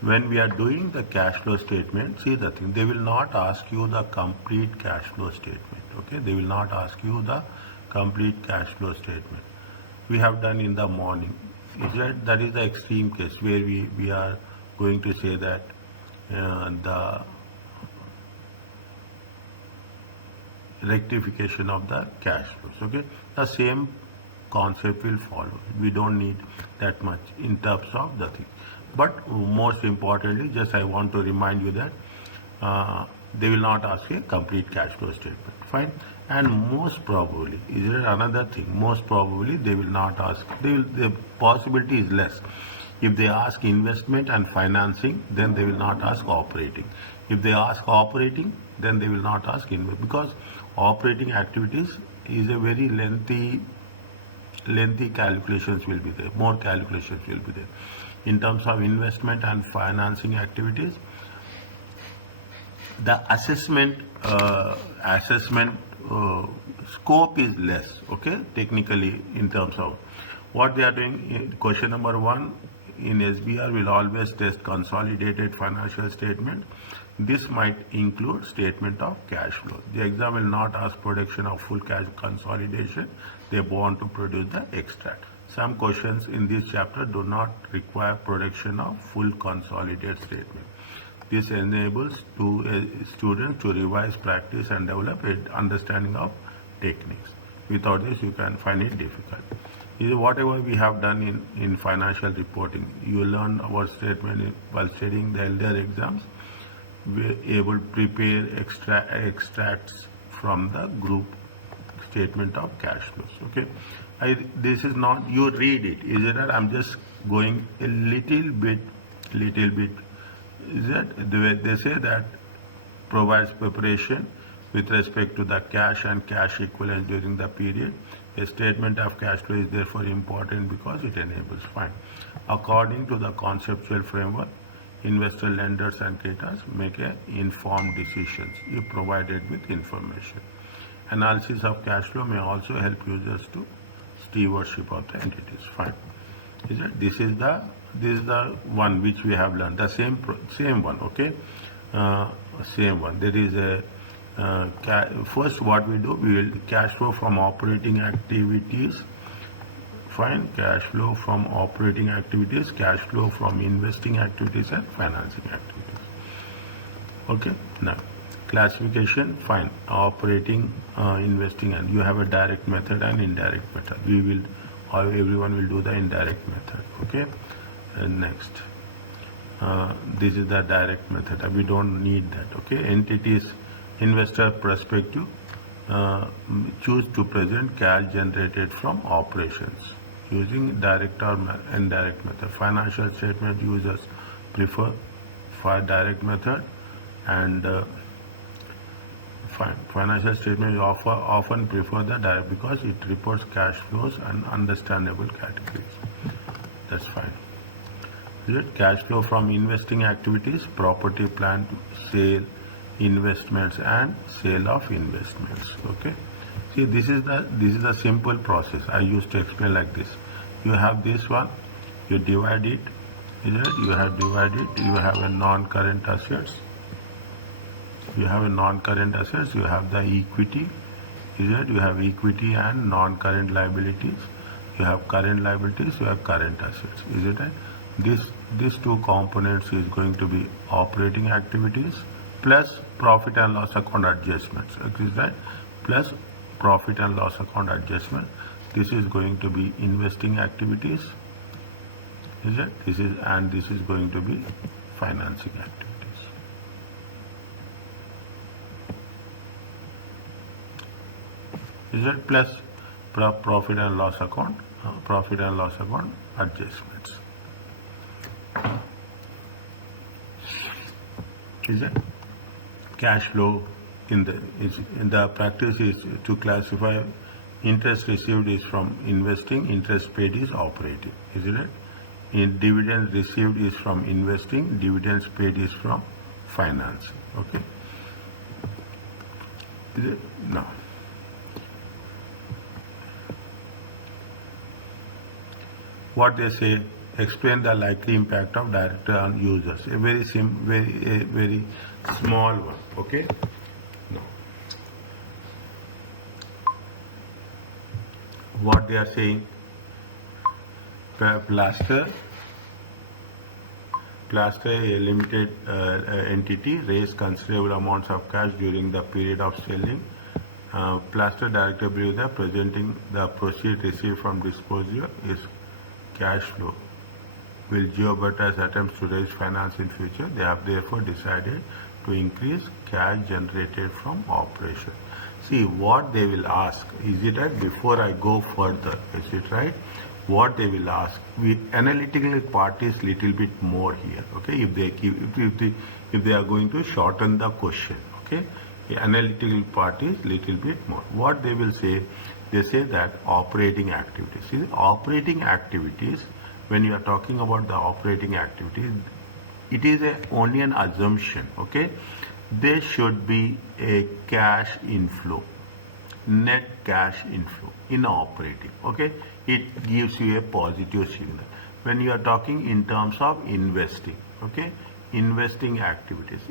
when we are doing the cash flow statement, see the thing, they will not ask you the complete cash flow statement. Okay, they will not ask you the complete cash flow statement. We have done in the morning. That is the extreme case where we are going to say that the rectification of the cash flows. Okay, the same concept will follow. We don't need that much in terms of the thing. But most importantly, just I want to remind you that they will not ask a complete cash flow statement. Fine. And most probably, is there another thing? Most probably they will not ask. The possibility is less. If they ask investment and financing, then they will not ask operating. If they ask operating, then they will not ask investment, because operating activities is a very lengthy calculations will be there. More calculations will be there. In terms of investment and financing activities, the assessment scope is less. Okay, technically in terms of what they are doing. Question number 1 in SBR will always test consolidated financial statement. This might include statement of cash flow. The exam will not ask production of full cash consolidation. They want to produce the extract. Some questions in this chapter do not require production of full consolidated statement. This enables students to revise, practice and develop an understanding of techniques. Without this, you can find it difficult. Whatever we have done in financial reporting, you learn our statement while studying the elder exams. We are able to prepare extracts from the group statement of cash flows. Okay, this is not, you read it. Is it that I'm just going a little bit. Is that they say that provides preparation with respect to the cash and cash equivalent during the period. A statement of cash flow is therefore important because it enables. Fine. According to the conceptual framework, investor, lenders and creditors make informed decisions if provided with information. Analysis of cash flow may also help users to stewardship of the entities. Fine. Is it? This is the one which we have learned. The same one. Okay, same one. There is a first what we do, we will cash flow from operating activities. Fine. Cash flow from operating activities, cash flow from investing activities and financing activities. Okay. Now classification. Fine. Operating, investing, and you have a direct method and indirect method. We will, or everyone will do the indirect method. Okay. And next, this is the direct method. We don't need that. Okay. Entities, investor perspective, choose to present cash generated from operations using direct or indirect method. Financial statement users prefer for direct method, and financial statements often prefer the direct because it reports cash flows and understandable categories. That's fine. Is it? Cash flow from investing activities, property, plant, sale, investments and sale of investments. Okay. See, this is the simple process. I used to explain like this. You have this one, you divide it. Is it? You have divided. You have a non-current assets. You have a non-current assets. You have the equity. Is it? You have equity and non-current liabilities. You have current liabilities. You have current assets. Is it right? These two components is going to be operating activities plus profit and loss account adjustments. Is that plus profit and loss account adjustment? This is going to be investing activities. Is it? This is going to be financing activities. Is it? Plus profit and loss account adjustments. Is it? Cash flow in the practice is to classify interest received is from investing, interest paid is operating. Isn't it? In dividends received is from investing, dividends paid is from financing. Okay. Is it? No. What they say, Explain the likely impact of director on users. A very very small one. Okay. No. What they are saying? Plaster, a limited entity, raised considerable amounts of cash during the period of selling. Plaster director believes that presenting the proceeds received from disposal is cash flow will jeopardize attempts to raise finance in future. They have therefore decided to increase cash generated from operation. See what they will ask. Is it right? Before I go further, is it right? What they will ask with analytical part is little bit more here. Okay, if they are going to shorten the question. Okay, the analytical part is little bit more. What they will say? They say that operating activities. See, operating activities. When you are talking about the operating activities, it is only an assumption. Okay, there should be a cash inflow, net cash inflow in operating. Okay, it gives you a positive signal. When you are talking in terms of investing, okay, investing activities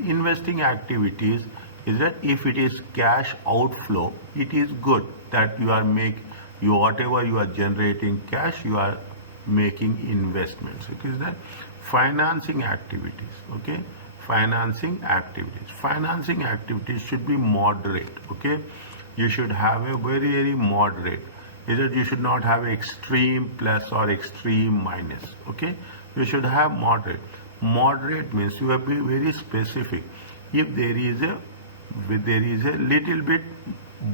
is that if it is cash outflow, it is good that whatever you are generating cash, you are making investments. It is that financing activities. Okay, financing activities should be moderate. Okay, you should have a very moderate. Is that you should not have extreme plus or extreme minus. Okay, you should have moderate. Moderate means you have to be very specific. If there is a little bit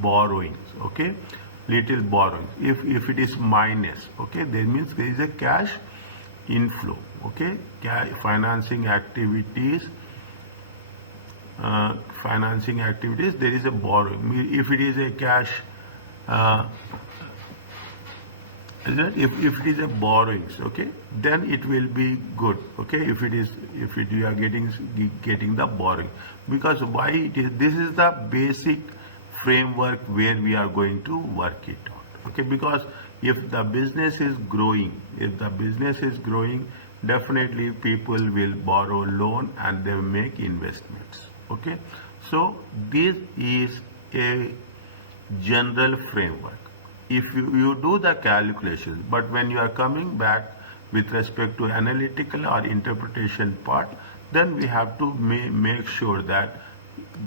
borrowings. Okay, little borrowing. If it is minus, okay, that means there is a cash inflow. Okay, financing activities, there is a borrowing. If it is a cash, if it is a borrowings, okay, then it will be good. Okay, if you are getting the borrowing, because why it is, this is the basic framework where we are going to work it out. Okay, because if the business is growing, definitely people will borrow loan and they will make investments. Okay, so this is a general framework. If you do the calculations, but when you are coming back with respect to analytical or interpretation part, then we have to make sure that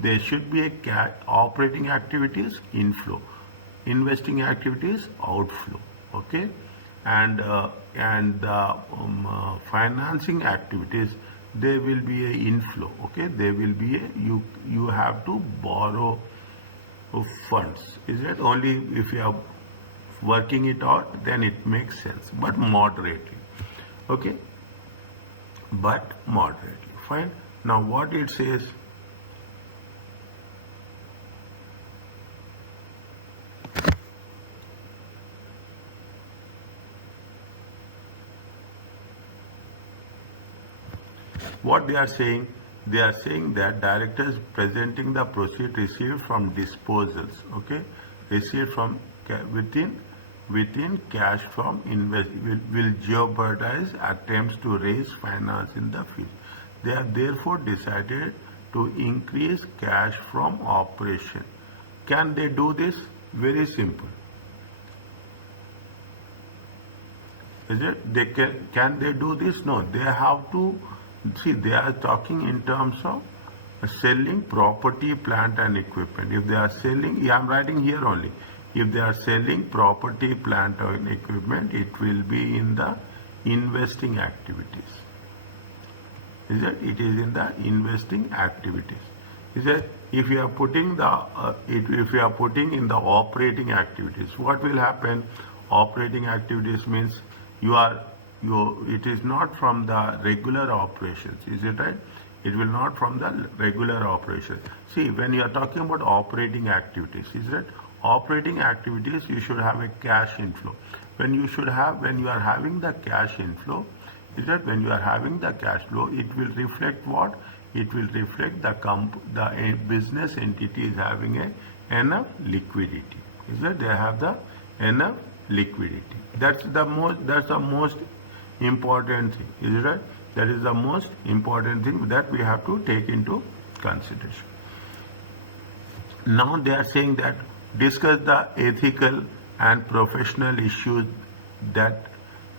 there should be a operating activities inflow, investing activities outflow. Okay, and financing activities, there will be a inflow. Okay, there will be a you have to borrow funds. Is it only if you are working it out, then it makes sense, but moderately. Okay, but moderately. Fine. Now what it says, what they are saying that directors presenting the proceeds received from disposals, okay, received from within cash from invest will jeopardize attempts to raise finance in the future. They have therefore decided to increase cash from operation. Can they do this? Very simple. Is it? They can they do this? No. They have to see. They are talking in terms of selling property, plant, and equipment. If they are selling, yeah, I'm writing here only. If they are selling property, plant, and equipment, it will be in the investing activities. Is it? It is in the investing activities. Is it? If you are putting if you are putting in the operating activities, what will happen? Operating activities means it is not from the regular operations. Is it right? It will not from the regular operations. See, when you are talking about operating activities, is it? Operating activities, you should have a cash inflow. When you are having the cash inflow, is that when you are having the cash flow, it will reflect what? It will reflect the business entity is having enough liquidity. Is that they have the enough liquidity? That's the most important thing. Is it right? That is the most important thing that we have to take into consideration. Now they are saying that discuss the ethical and professional issues that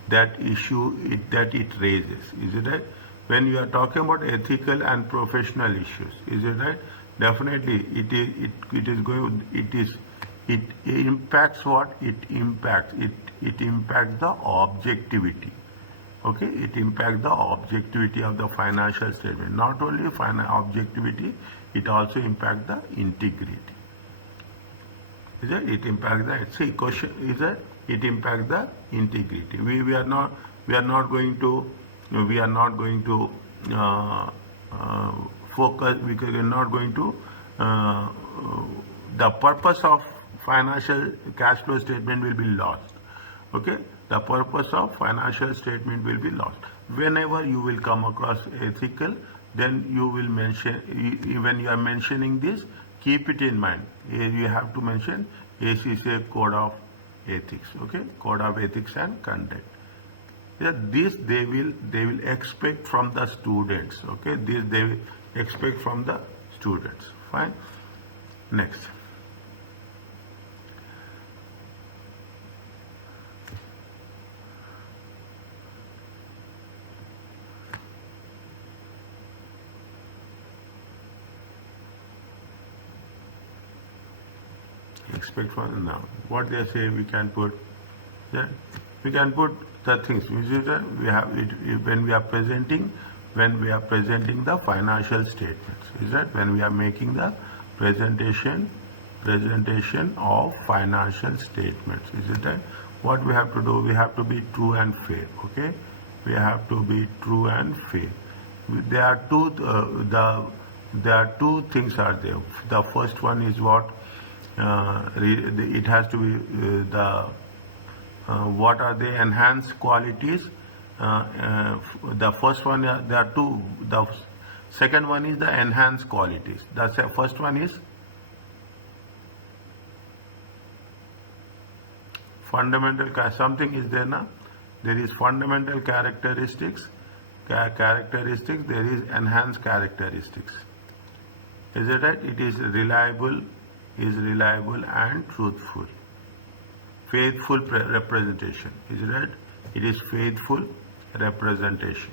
it raises. Is it right? When you are talking about ethical and professional issues, is it right? Definitely, it impacts what? It impacts the objectivity. Okay, it impacts the objectivity of the financial statement. Not only objectivity, it also impacts the integrity. Is it? It impacts the, see, question is that it impacts the integrity. We are not going to focus. We are not going to the purpose of financial cash flow statement will be lost. Okay, the purpose of financial statement will be lost. Whenever you will come across ethical, then you will mention, when you are mentioning this, keep it in mind. You have to mention ACCA Code of Ethics. Okay, Code of Ethics and Conduct. Yeah, this they will expect from the students. Okay, this they will expect from the students. Fine. Next. Expect from now. What they say we can put. Yeah, we can put the things which is we have it when we are presenting the financial statements. Is that when we are making the presentation of financial statements? Is it that what we have to do? We have to be true and fair. Okay, we have to be true and fair. There are two things are there. The first one is what? It has to be what are the enhanced qualities? The first one, there are two. The second one is the enhanced qualities. The first one is fundamental. Something is there now. There is fundamental characteristics. There is enhanced characteristics. Is it right? It is reliable and truthful. Faithful representation. Is it right? It is faithful representation.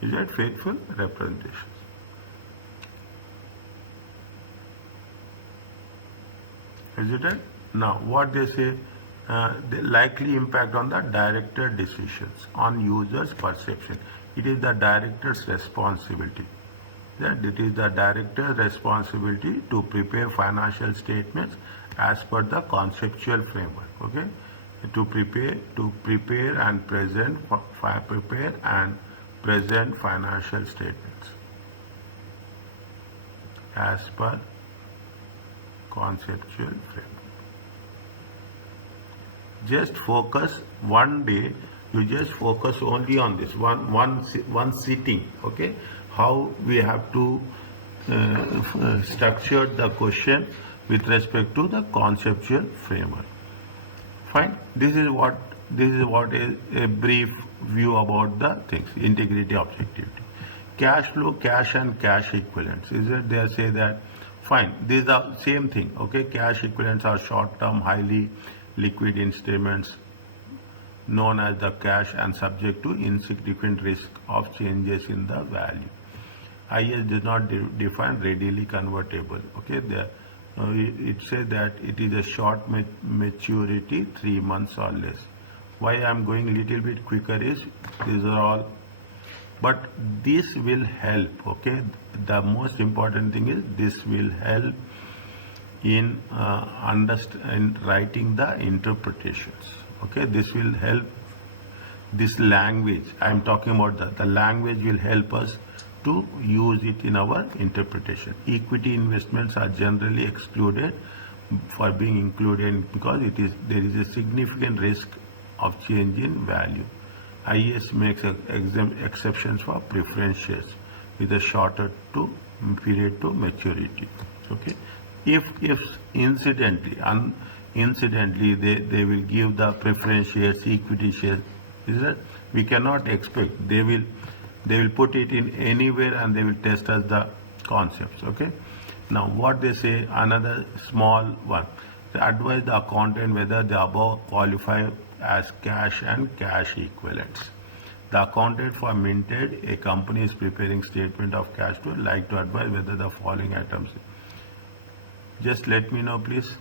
Is it faithful representation? Is it right? Now, what they say, the likely impact on the director decisions, on users' perception. It is the director's responsibility. That it is the director's responsibility to prepare financial statements as per the conceptual framework. Okay, to prepare and present financial statements as per conceptual framework. Just focus one day. You just focus only on this one sitting. Okay, how we have to structure the question with respect to the conceptual framework. Fine. This is what is a brief view about the things. Integrity, objectivity, cash flow, cash and cash equivalents. Is it? They say that. Fine, these are same thing. Okay, cash equivalents are short-term, highly liquid instruments known as the cash and subject to insignificant risk of changes in the value. IS does not define readily convertible. Okay, there it says that it is a short maturity, 3 months or less. Why I am going a little bit quicker is these are all. But this will help, okay? The most important thing is this will help in writing the interpretations, okay? This will help, this language, I am talking about the language will help us to use it in our interpretation. Equity investments are generally excluded for being included because there is a significant risk of change in value. IAS makes exceptions for preference shares with a shorter period to maturity. Okay, if incidentally they will give the preference shares, equity shares, is that we cannot expect they will put it in anywhere and they will test us the concepts. Okay, now what they say, another small one, they advise the accountant whether the above qualify as cash and cash equivalents. The accountant for minted a company is preparing statement of cash flow like to advise whether the following items. Just let me know, please.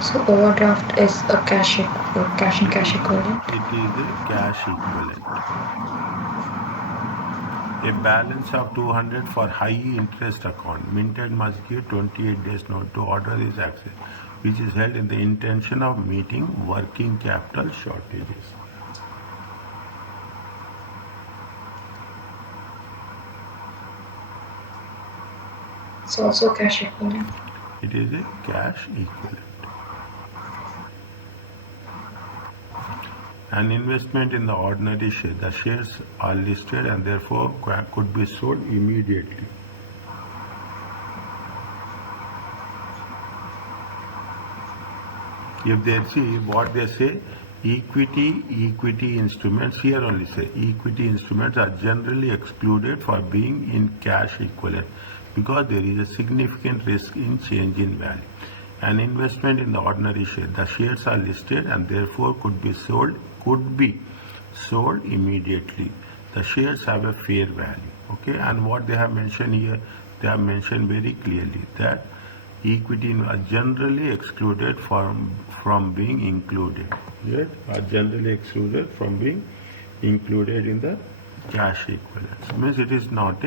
So overdraft is a cash and cash equivalent. It is a cash equivalent. A balance of 200 for high interest account. Minted must give 28 days note to order this access, which is held in the intention of meeting working capital shortages. It's also cash equivalent. It is a cash equivalent. An investment in the ordinary share. The shares are listed and therefore could be sold immediately. If they see what they say, equity instruments, here only say equity instruments are generally excluded for being in cash equivalent because there is a significant risk in change in value. An investment in the ordinary share. The shares are listed and therefore could be sold immediately. The shares have a fair value. Okay, and what they have mentioned here, they have mentioned very clearly that equity are generally excluded from being included. Right? Are generally excluded from being included in the cash equivalent. Means it is not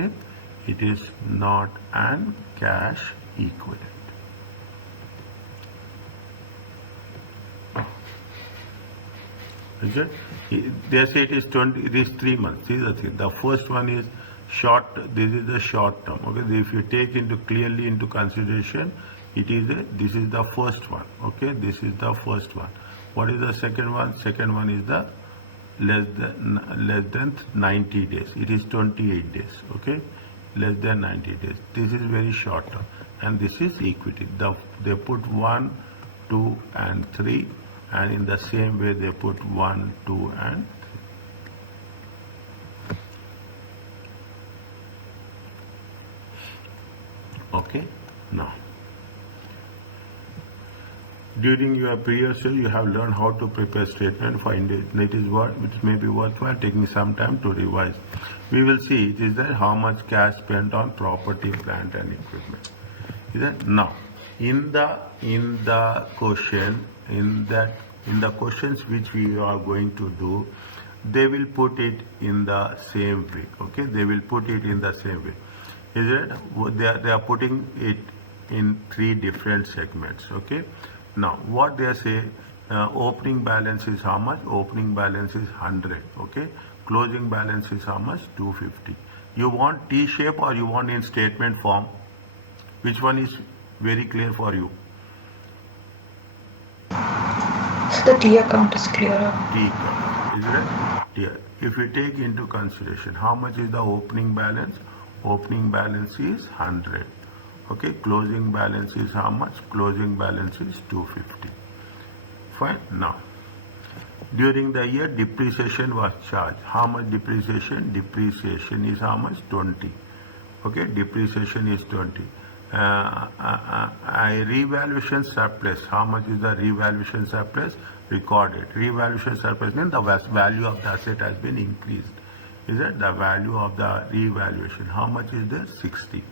an cash equivalent. They say it is 3 months. This is the thing. The first one is short. This is the short term. Okay, if you take clearly into consideration, this is the first one. Okay, this is the first one. What is the second one? Second one is the less than 90 days. It is 28 days. Okay, less than 90 days. This is very short term, and this is equity. They put 1, 2, and 3. And in the same way they put 1, 2, and 3. Okay, now during your previous year you have learned how to prepare statement for it is which may be worthwhile taking some time to revise. We will see it is that how much cash spent on property, plant, and equipment. Is that now in the question, in the questions which we are going to do, they will put it in the same way. Okay, they will put it in the same way. Is it? They are putting it in 3 different segments. Okay, now what they say, opening balance is how much? Opening balance is 100. Okay, closing balance is how much? 250. You want T shape or you want in statement form? Which one is very clear for you? The T account is clearer. T account, is it? Yeah. If we take into consideration how much is the opening balance? Opening balance is 100. Okay, closing balance is how much? Closing balance is 250. Fine. Now, during the year depreciation was charged. How much depreciation? Depreciation is how much? 20. Okay, depreciation is 20. Revaluation surplus. How much is the revaluation surplus? Recorded. Revaluation surplus means the value of the asset has been increased. Is it? The value of the revaluation. How much is there? 60.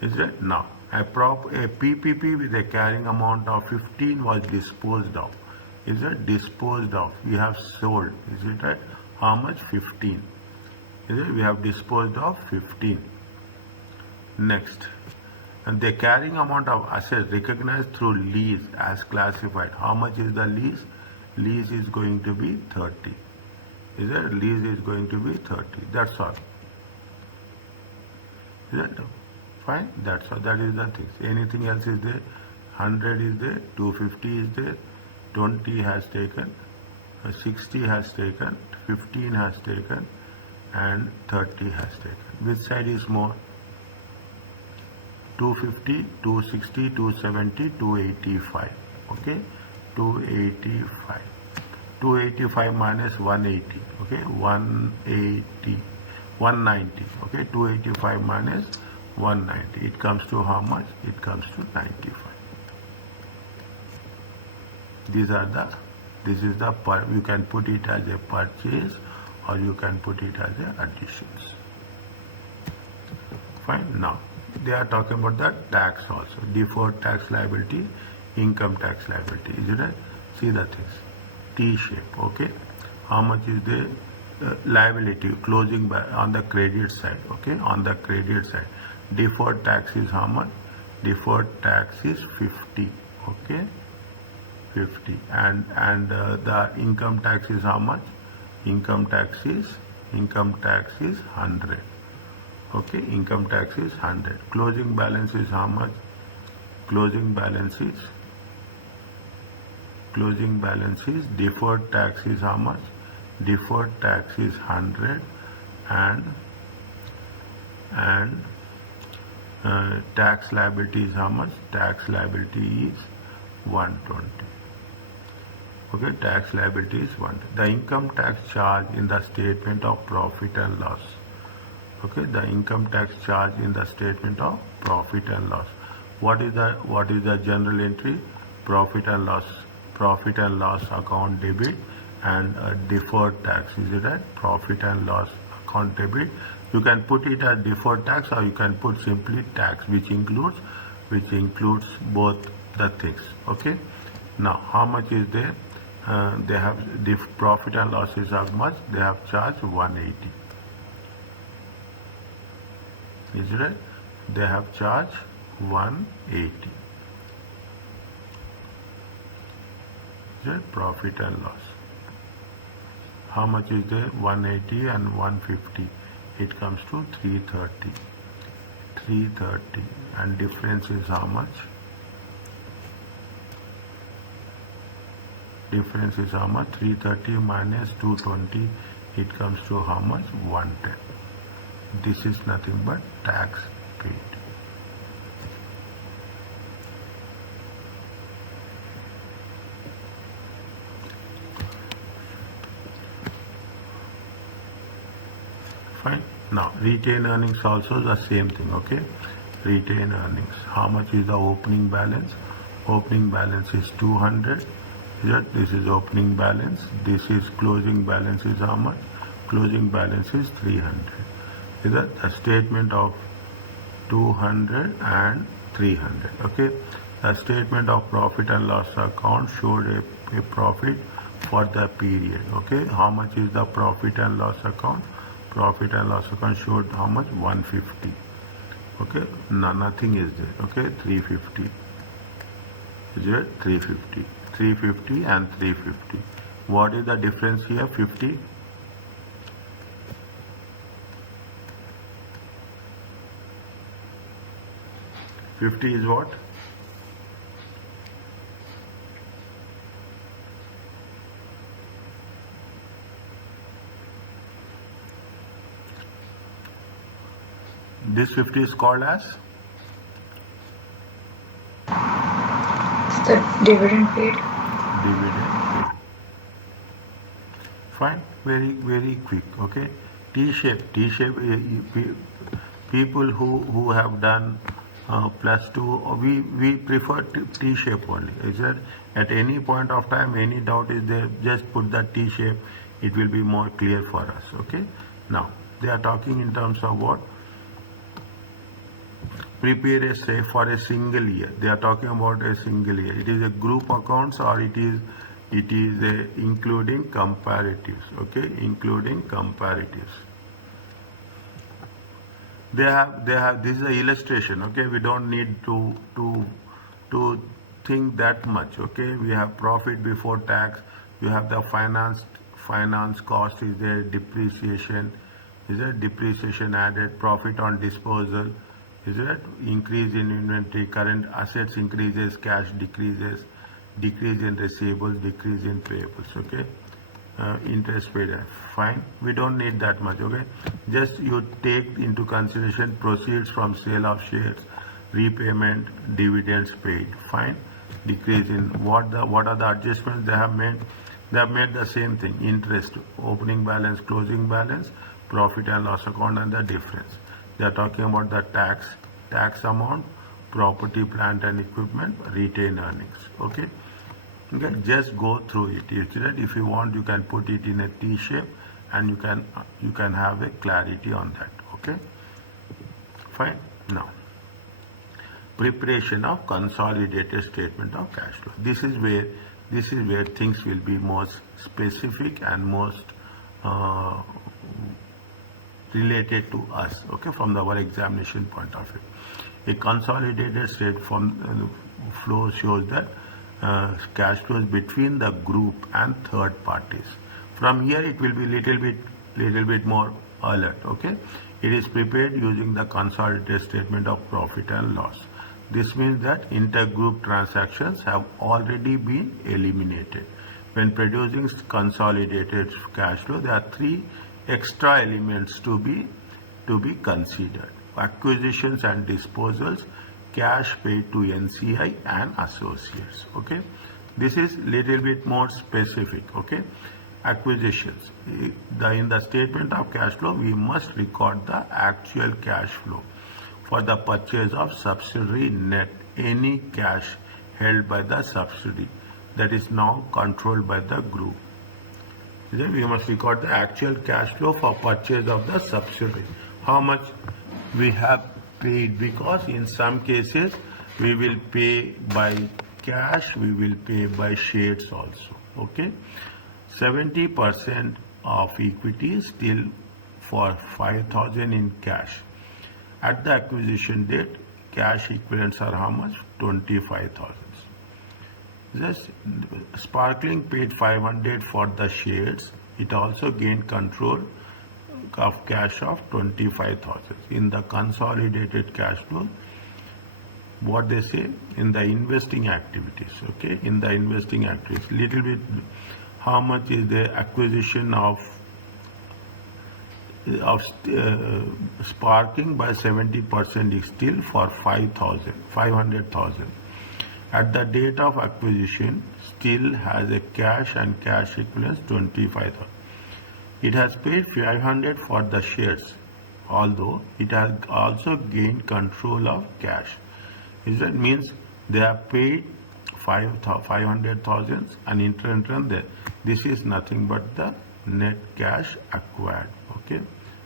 Is it? Now, a PPP with a carrying amount of 15 was disposed of. Is it? Disposed of. We have sold. Is it right? How much? 15. Is it? We have disposed of 15. Next. And the carrying amount of assets recognized through lease as classified. How much is the lease? Lease is going to be 30. Is it? Lease is going to be 30. That's all. Is it? Fine. That's all. That is the thing. Anything else is there? 100 is there. 250 is there. 20 has taken. 60 has taken. 15 has taken. And 30 has taken. Which side is more? 250, 260, 270, 285. Okay, 285. 285 minus 180. Okay, 180, 190. Okay, 285 minus 190. It comes to how much? It comes to 95. This is the you can put it as a purchase or you can put it as a additions. Fine. Now they are talking about the tax also. Deferred tax liability, income tax liability. Is it right? See the things. T shape. Okay. How much is the liability closing on the credit side? Okay. On the credit side, deferred tax is how much? Deferred tax is 50. Okay. 50. And the income tax is how much? Income tax is 100. Okay, income tax is 100. Closing balance is how much? Closing balance is deferred tax is how much? Deferred tax is 100 and tax liability is how much? Tax liability is 120. Okay, tax liability is 120. The income tax charge in the statement of profit and loss. Okay, the income tax charge in the statement of profit and loss. What is the general entry? Profit and loss account debit and deferred tax. Is it right? Profit and loss account debit. You can put it as deferred tax or you can put simply tax, which includes both the things. Okay. Now how much is there? They have the profit and loss is how much? They have charged 180. Is it right? They have charged 180. Is it profit and loss? How much is there? 180 and 150. It comes to 330. 330. And difference is how much? Difference is how much? 330 minus 220. It comes to how much? 110. This is nothing but tax paid. Fine. Now retained earnings also the same thing. Okay. Retained earnings. How much is the opening balance? Opening balance is 200. This is opening balance. This is closing balance is how much? Closing balance is 300. Is that the statement of 200 and 300? Okay. The statement of profit and loss account showed a profit for the period. Okay. How much is the profit and loss account? Profit and loss account showed how much? 150. Okay. No, nothing is there. Okay. 350. Is it 350? 350 and 350. What is the difference here? 50. Is what? This 50 is called as? The dividend paid. Dividend paid. Fine. Very, very quick. Okay. T-shape. T-shape. People who have done +2, we prefer T-shape only. Is that at any point of time, any doubt is there, just put the T-shape. It will be more clear for us. Okay. Now they are talking in terms of what? Prepare a say for a single year. They are talking about a single year. It is a group accounts or it is including comparatives. Okay, including comparatives. they have this is an illustration, okay? We don't need to think that much, okay? We have profit before tax, you have the finance cost is there, depreciation, is there depreciation added, profit on disposal, is it increase in inventory, current assets increases, cash decreases, decrease in receivables, decrease in payables, okay? Interest paid, fine, we don't need that much, okay? Just you take into consideration proceeds from sale of shares, repayment, dividends paid, fine. Decrease in what are the adjustments they have made? They have made the same thing: interest, opening balance, closing balance, profit and loss account, and the difference. They are talking about the tax amount, property, plant and equipment, retained earnings, okay? Okay, just go through it. If you want, you can put it in a T shape, and you can have a clarity on that, okay? Fine. Now, preparation of consolidated statement of cash flow. This is where things will be most specific and most related to us, okay, from our examination point of view. A consolidated statement flow shows that cash flows between the group and third parties. From here it will be little bit more alert, okay? It is prepared using the consolidated statement of profit and loss. This means that intergroup transactions have already been eliminated. When producing consolidated cash flow, there are three extra elements to be considered: acquisitions and disposals, cash paid to NCI and associates, okay? This is little bit more specific, okay? Acquisitions, in the statement of cash flow we must record the actual cash flow for the purchase of subsidiary net any cash held by the subsidiary that is now controlled by the group. Then we must record the actual cash flow for purchase of the subsidiary. How much we have paid, because in some cases we will pay by cash, we will pay by shares also, okay? 70% of equity still for 5,000 in cash. At the acquisition date, cash equivalents are how much? 25,000. Just Sparkling paid 500 for the shares. It also gained control of cash of 25,000. In the consolidated cash flow, what they say in the investing activities, okay? In the investing activities, little bit, how much is the acquisition of Sparking by 70% is still for 500,000. At the date of acquisition, still has a cash and cash equivalents 25,000. It has paid 500 for the shares, although it has also gained control of cash. That means they have paid 500,000 and in turn this is nothing but the net cash acquired, okay?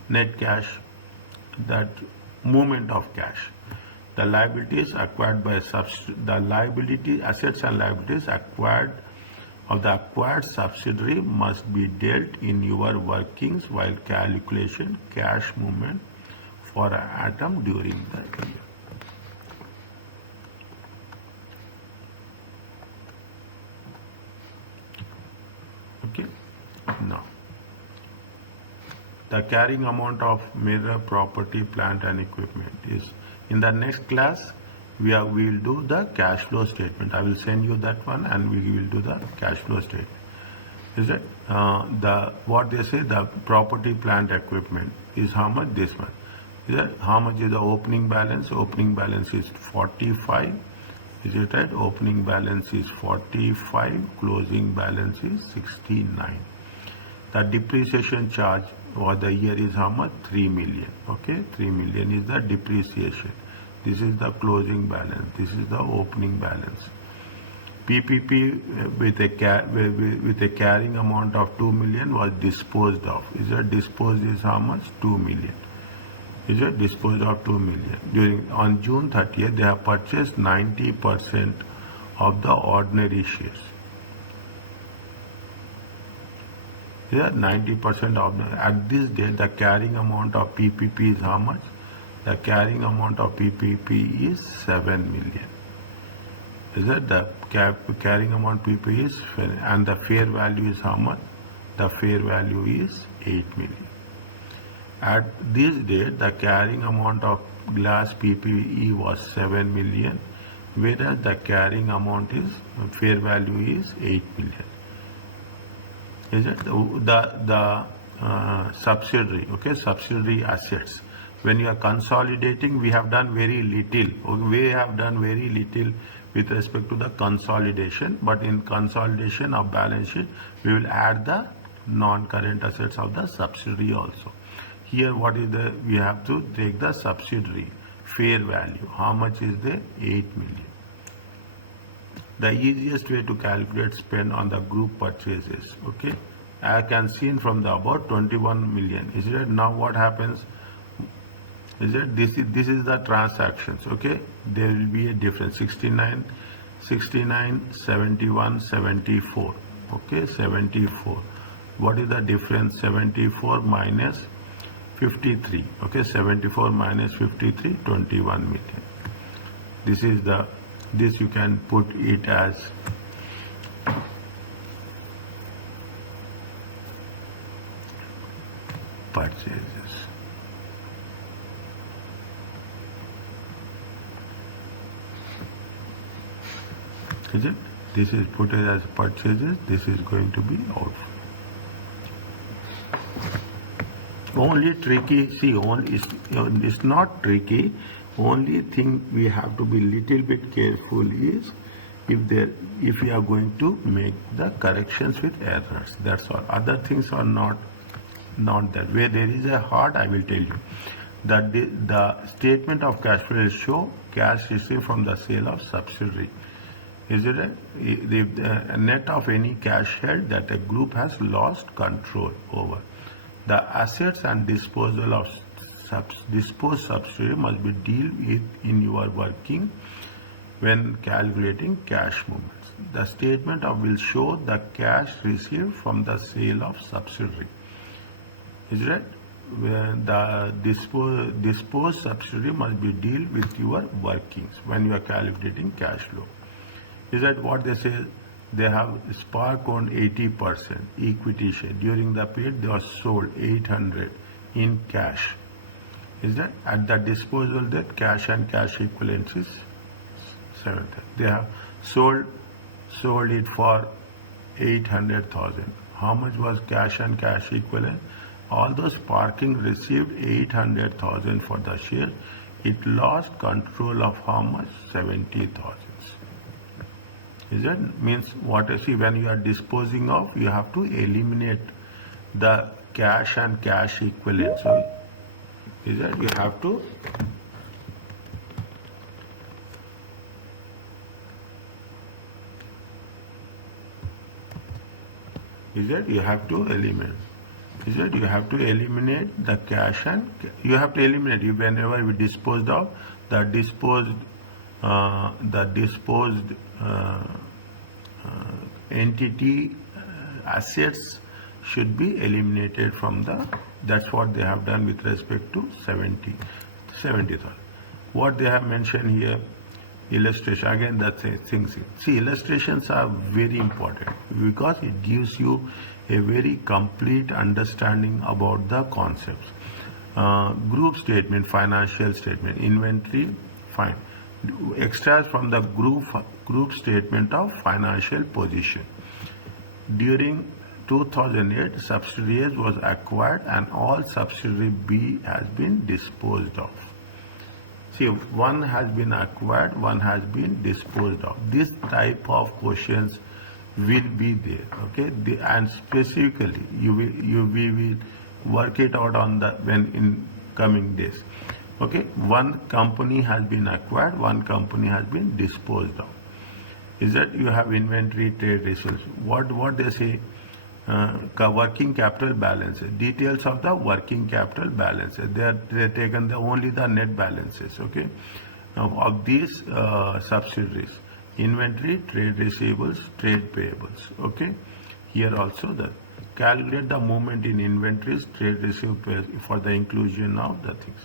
Net cash, that movement of cash. The liabilities acquired by assets and liabilities acquired of the acquired subsidiary must be dealt in your workings while calculation cash movement for an atom during the year. Okay, now the carrying amount of mirror, property, plant and equipment is in the next class. We will do the cash flow statement. I will send you that one and we will do the cash flow statement. Is it what they say, the property, plant, equipment is how much? This one. Is that how much is the opening balance? Opening balance is 45. Is it right? Opening balance is 45, closing balance is 69. The depreciation charge for the year is how much? 3 million. Okay, 3 million is the depreciation. This is the closing balance. This is the opening balance. PPP with a carrying amount of 2 million was disposed of. Is it disposed is how much? 2 million. Is it disposed of 2 million? On June 30th, they have purchased 90% of the ordinary shares. Yeah, 90% of the, at this date, the carrying amount of PPP is how much? The carrying amount of PPP is 7 million. Is that the carrying amount PP is, and the fair value is how much? The fair value is 8 million. At this date, the carrying amount of glass PPE was 7 million, whereas the carrying amount is, fair value is 8 million. Is it the subsidiary, okay, subsidiary assets? When you are consolidating, we have done very little. We have done very little with respect to the consolidation, but in consolidation of balance sheet, we will add the non-current assets of the subsidiary also. Here, what is the, we have to take the subsidiary fair value. How much is there? 8 million. The easiest way to calculate spend on the group purchases, okay? I can see from the about 21 million. Is it? Now what happens? Is it? This is the transactions, okay? There will be a difference, 69, 71, 74, okay? 74. What is the difference? 74 minus 53, okay? 74 minus 53, 21 million. This is the, this you can put it as purchases. Is it? This is put as purchases, this is going to be outflow. Only tricky, see, only it's not tricky. Only thing we have to be little bit careful is if we are going to make the corrections with errors. That's all. Other things are not that. Where there is a hard, I will tell you that the statement of cash flow will show cash received from the sale of subsidiary. Is it the net of any cash held that a group has lost control over? The assets and disposal of disposed subsidiary must be dealt with in your working when calculating cash movements. The statement of will show the cash received from the sale of subsidiary. Is it? When the disposed subsidiary must be dealt with your workings when you are calculating cash flow. Is that what they say? They have Spark owned 80% equity share. During the period, they were sold 800 in cash. Is that at the disposal that cash and cash equivalents is 7,000. They have sold it for 800,000. How much was cash and cash equivalent? Although Sparking received 800,000 for the share, it lost control of how much? 70,000. Is that means what I see when you are disposing of, you have to eliminate the cash and cash equivalent. So is that you have to eliminate. Is that you have to eliminate the cash and you have to eliminate whenever we disposed of the disposed entity assets should be eliminated from the, that's what they have done with respect to 70,000. What they have mentioned here, illustration, again that's a thing. See, illustrations are very important because it gives you a very complete understanding about the concepts. Group statement, financial statement, inventory, fine. Extras from the group statement of financial position. During 2008, subsidiaries was acquired and all subsidiary B has been disposed of. See, one has been acquired, one has been disposed of. This type of questions will be there, okay? And specifically, we will work it out on the when in coming days. Okay, one company has been acquired, one company has been disposed of. Is that you have inventory, trade receivables. What they say, working capital balances. Details of the working capital balances. They taken only the net balances. Okay, of these subsidiaries, inventory, trade receivables, trade payables. Okay, here also the calculate the movement in inventories, trade receivables for the inclusion of the things.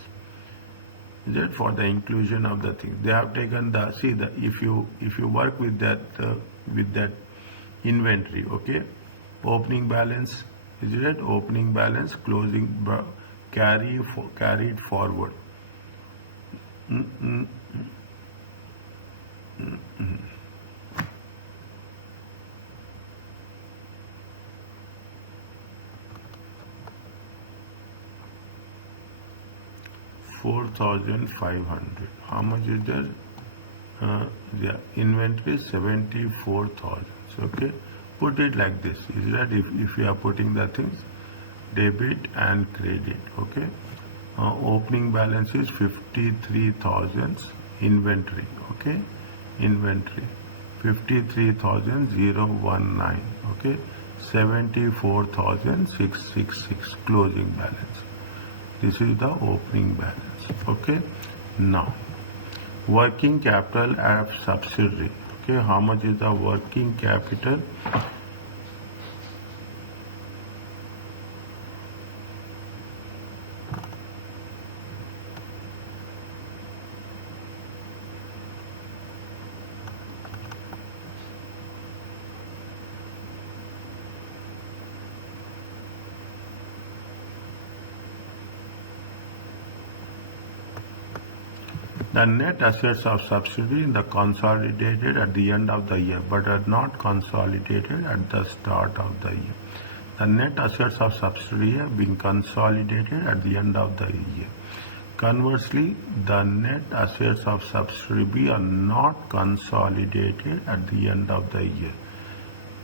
is it, for the inclusion of the things. They have taken the, see the, if you work with that inventory, okay, opening balance, is it, opening balance, closing carried forward. 4,500. How much is there? The inventory 74,000. Okay, put it like this. Is that if you are putting the things debit and credit? Okay, opening balance is 53,000 inventory. Okay, inventory 53,019. Okay, 74,666 closing balance. This is the opening balance. Okay, now working capital at subsidiary. Okay, how much is the working capital? The net assets of subsidiary in the consolidated at the end of the year, but are not consolidated at the start of the year. The net assets of subsidiary have been consolidated at the end of the year. Conversely, the net assets of subsidiary are not consolidated at the end of the year,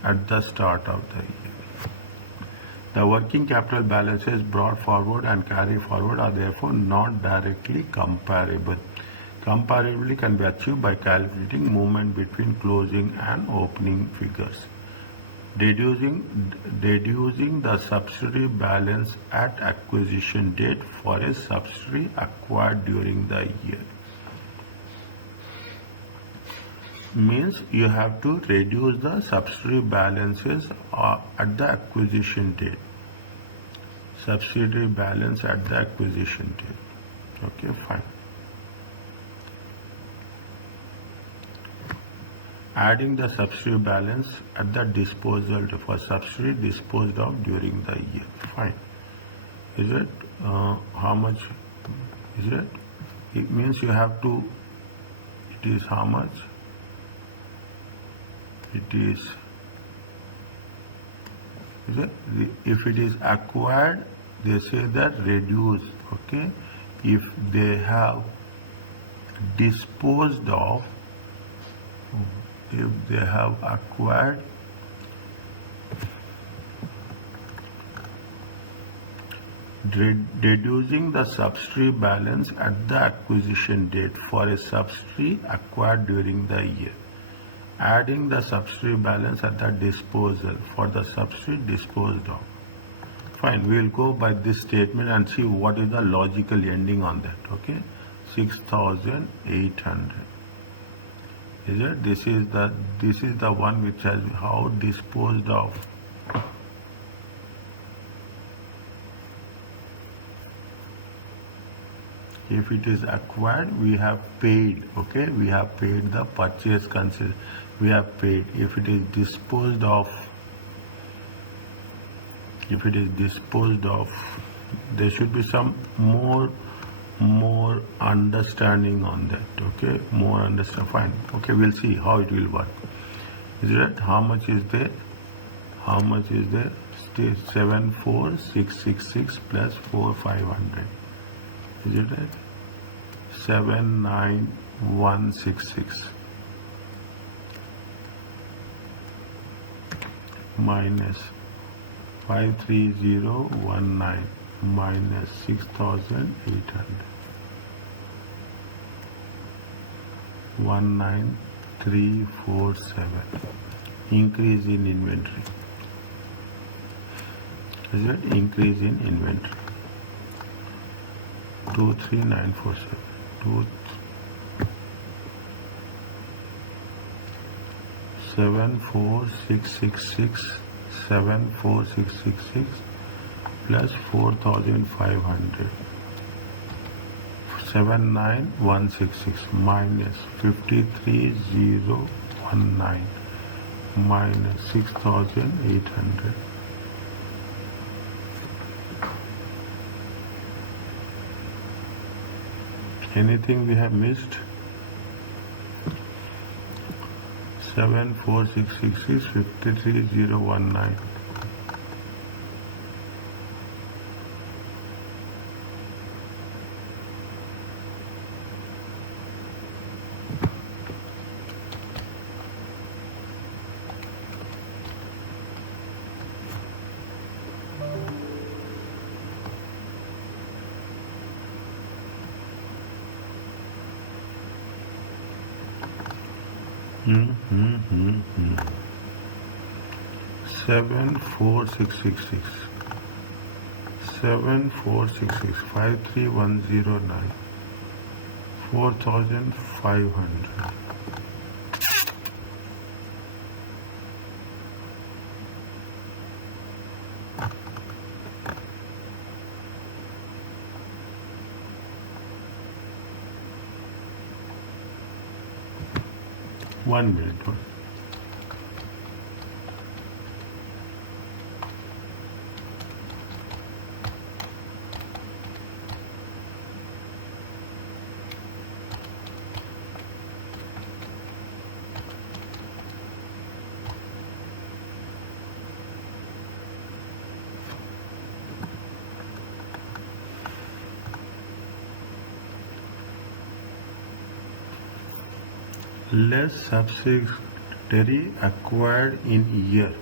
at the start of the year. The working capital balances brought forward and carried forward are therefore not directly comparable. Comparability can be achieved by calculating movement between closing and opening figures. Deducing the subsidiary balance at acquisition date for a subsidiary acquired during the year. Means you have to reduce the subsidiary balances at the acquisition date. Subsidiary balance at the acquisition date. Okay, fine. Adding the subsidiary balance at the disposal for subsidiary disposed of during the year. Fine. Is it? How much is it? It means you have to, it is how much? It is it? If it is acquired, they say that reduce. Okay. If they have disposed of, if they have acquired, deducing the subsidiary balance at the acquisition date for a subsidiary acquired during the year. Adding the subsidiary balance at the disposal for the subsidiary disposed of. Fine, we will go by this statement and see what is the logical ending on that. Okay, 6,800. Is it? This is the one which has how disposed of. If it is acquired, we have paid. Okay, we have paid the purchase consideration. We have paid. If it is disposed of, there should be some more understanding on that. Okay, more understand. Fine. Okay, we'll see how it will work. Is it right? How much is there? How much is there? Stay 74666 plus 4500. Is it right? 79166 minus 53019 minus 6,800. 19347. Increase in inventory. Is it? Increase in inventory. 23947. 74666 74666 plus 4,500. 79166 minus 53019 minus 6800. Anything we have missed? 74666 53019. Hmm. 74666 74666 53109 4500. One minute. Less subsidiary acquired in year.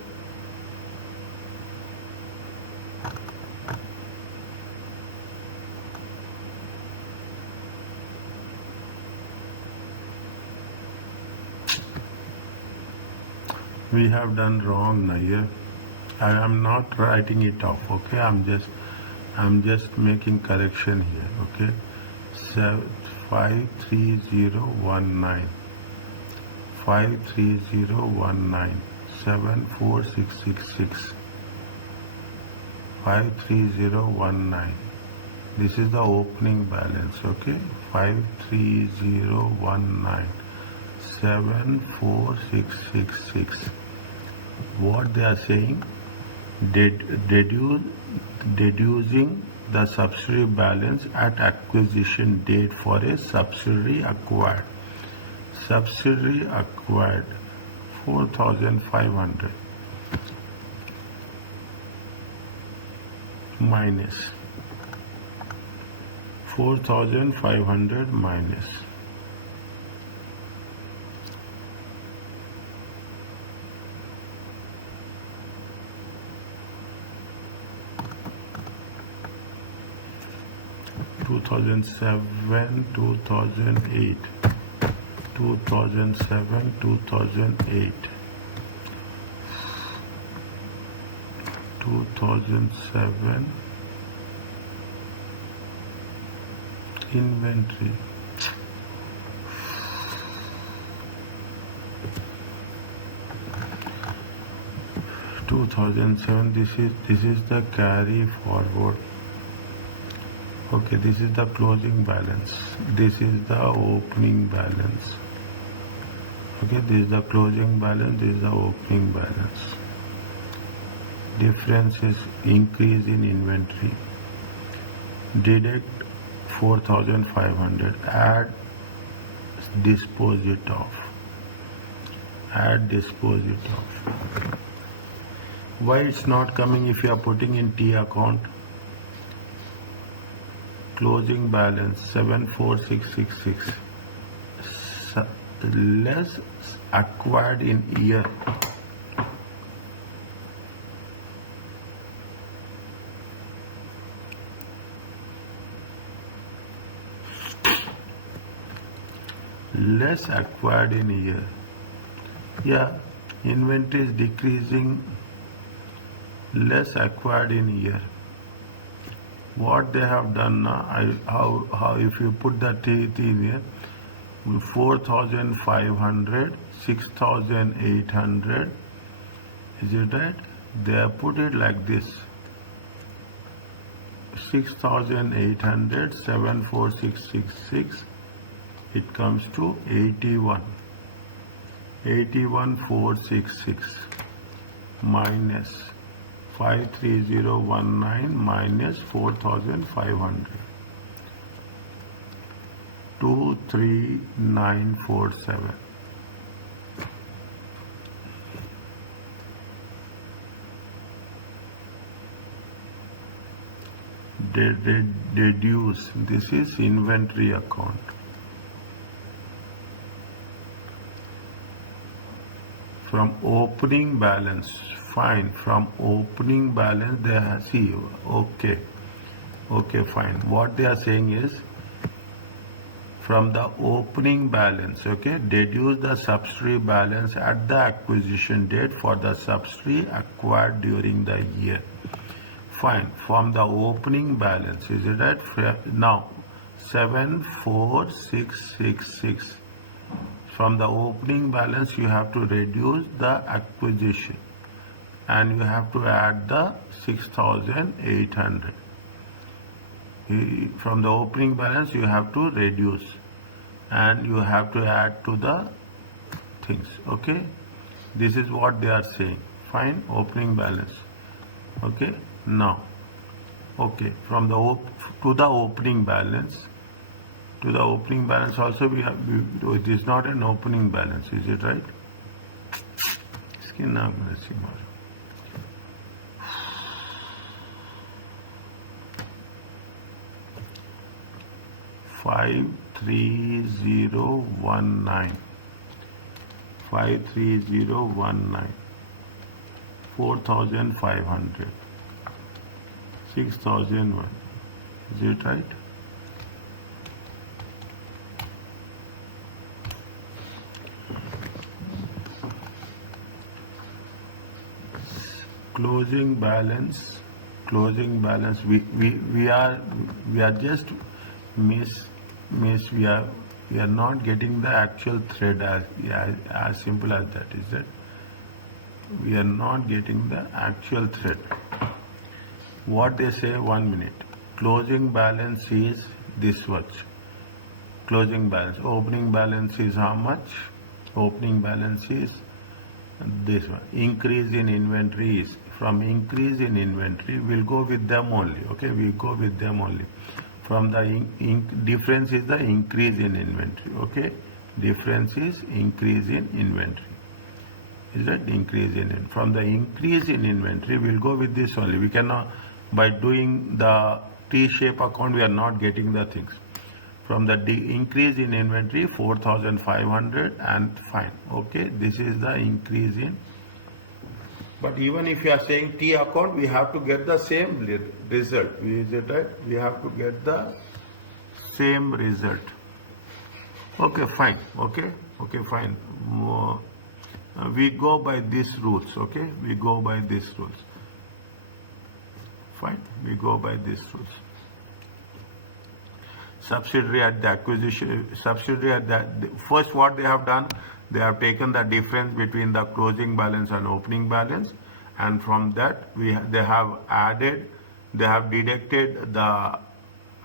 We have done wrong now here. I am not writing it off, okay? I'm just making correction here, okay? 53019 53019 74666 53019. This is the opening balance, okay? 53019 74666. What they are saying, deducing the subsidiary balance at acquisition date for a subsidiary acquired. Subsidiary acquired 4,500 minus 4,500 minus 2007, 2008, 2007, 2008, 2007 inventory. This is the carry forward. Okay, this is the closing balance. This is the opening balance. Okay, this is the closing balance. This is the opening balance. Difference is increase in inventory. Deduct 4,500. Add deposit of. Add deposit of. Why it's not coming if you are putting in T account? Closing balance 74666 less acquired in year. Less acquired in year. Yeah, inventory is decreasing. Less acquired in year. What they have done now, how if you put the teeth in here, 4,500, 6,800, is it right? They have put it like this. 6,800, 74666, it comes to 81,466 minus 53019 minus 4,500, 23947. Deduce, this is inventory account. From opening balance, fine. From opening balance, they have, see, okay, fine. What they are saying is, from the opening balance, okay, deduce the subsidiary balance at the acquisition date for the subsidiary acquired during the year. Fine. From the opening balance, is it right? Now, 74666. From the opening balance, you have to reduce the acquisition, and you have to add the 6,800. From the opening balance, you have to reduce, and you have to add to the things. Okay, this is what they are saying. Fine. Opening balance. Okay. Now, okay, from the to the opening balance, also we have, it is not an opening balance, is it right? Skin 53019, 4,500, 6,001. Is it right? Closing balance. We are just we are not getting the actual thread as simple as that. Is that we are not getting the actual thread. What they say, 1 minute. Closing balance is this much. Closing balance. Opening balance is how much? Opening balance is this one. Increase in inventory is, from increase in inventory, we'll go with them only. Okay, we go with them only. From the difference is the increase in inventory. Okay, difference is increase in inventory. Is that increase in from the increase in inventory, we'll go with this only. We cannot, by doing the T-shape account, we are not getting the things. From the increase in inventory, 4,500, and fine. Okay, this is the increase in. But even if you are saying T account, we have to get the same result. Is it right? We have to get the same result. Okay, fine. Okay, fine. We go by these rules. Okay, we go by these rules. Fine, we go by these rules. Subsidiary at the acquisition, subsidiary at that, first what they have done, they have taken the difference between the closing balance and opening balance, and from that they have deducted the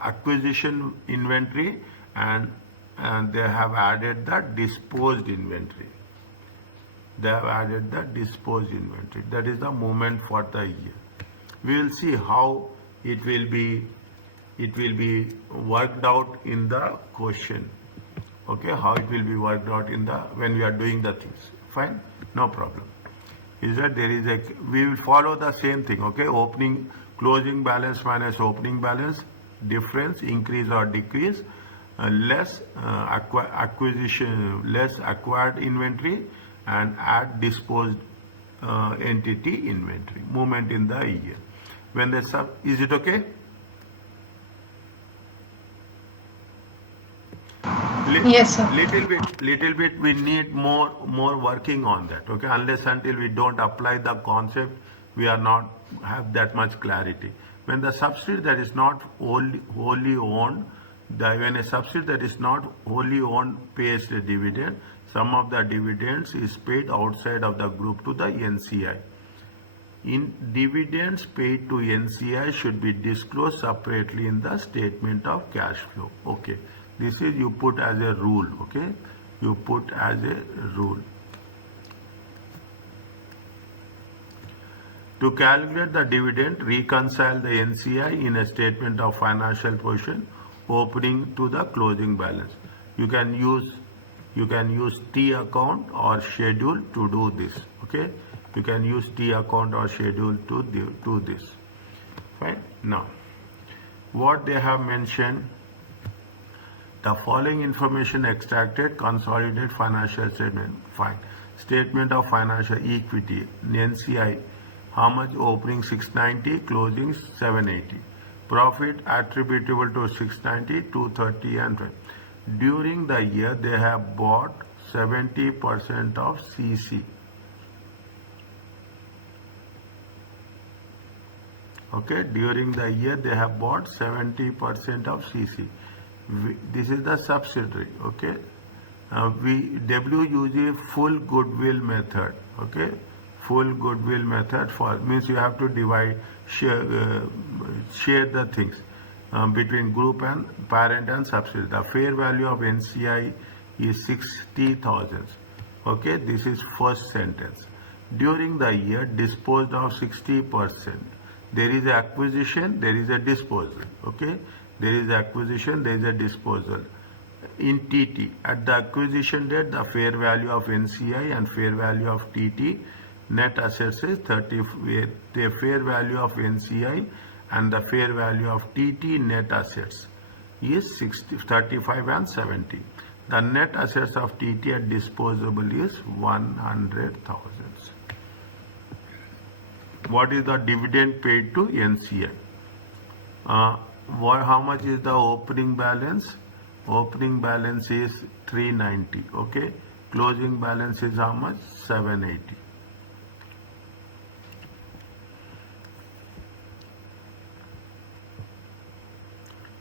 acquisition inventory, and they have added the disposed inventory. They have added the disposed inventory. That is the movement for the year. We will see how it will be worked out in the question. Okay, how it will be worked out in the when we are doing the things. Fine, no problem. Is that there is we will follow the same thing. Okay, closing balance minus opening balance, difference, increase or decrease, less acquisition, less acquired inventory, and add disposed entity inventory. Movement in the year. When the is it okay? Yes, sir. Little bit we need more working on that. Okay, unless until we don't apply the concept, we are not have that much clarity. When the subsidiary that is not wholly owned, when a subsidiary that is not wholly owned pays the dividend, some of the dividends is paid outside of the group to the NCI. In dividends paid to NCI should be disclosed separately in the statement of cash flow. Okay, this is you put as a rule. Okay, you put as a rule. To calculate the dividend, reconcile the NCI in a statement of financial position, opening to the closing balance. You can use T account or schedule to do this. Okay, you can use T account or schedule to do this. Fine. Now, what they have mentioned, the following information extracted, consolidate financial statement. Fine. Statement of financial equity, NCI, how much? Opening 690, closing 780. Profit attributable to 690, 230 and 20. During the year, they have bought 70% of CC. Okay, during the year, they have bought 70% of CC. This is the subsidiary. Okay, W uses full goodwill method. Okay, full goodwill method for means you have to divide, share the things between group and parent and subsidiary. The fair value of NCI is 60,000. Okay, this is first sentence. During the year, disposed of 60%. There is acquisition, there is a disposal. Okay, there is acquisition, there is a disposal. In TT, at the acquisition date, the fair value of NCI and fair value of TT, net assets is 30. The fair value of NCI and the fair value of TT net assets is 35 and 70. The net assets of TT at disposable is 100,000. What is the dividend paid to NCI? How much is the opening balance? Opening balance is 390. Okay, closing balance is how much? 780.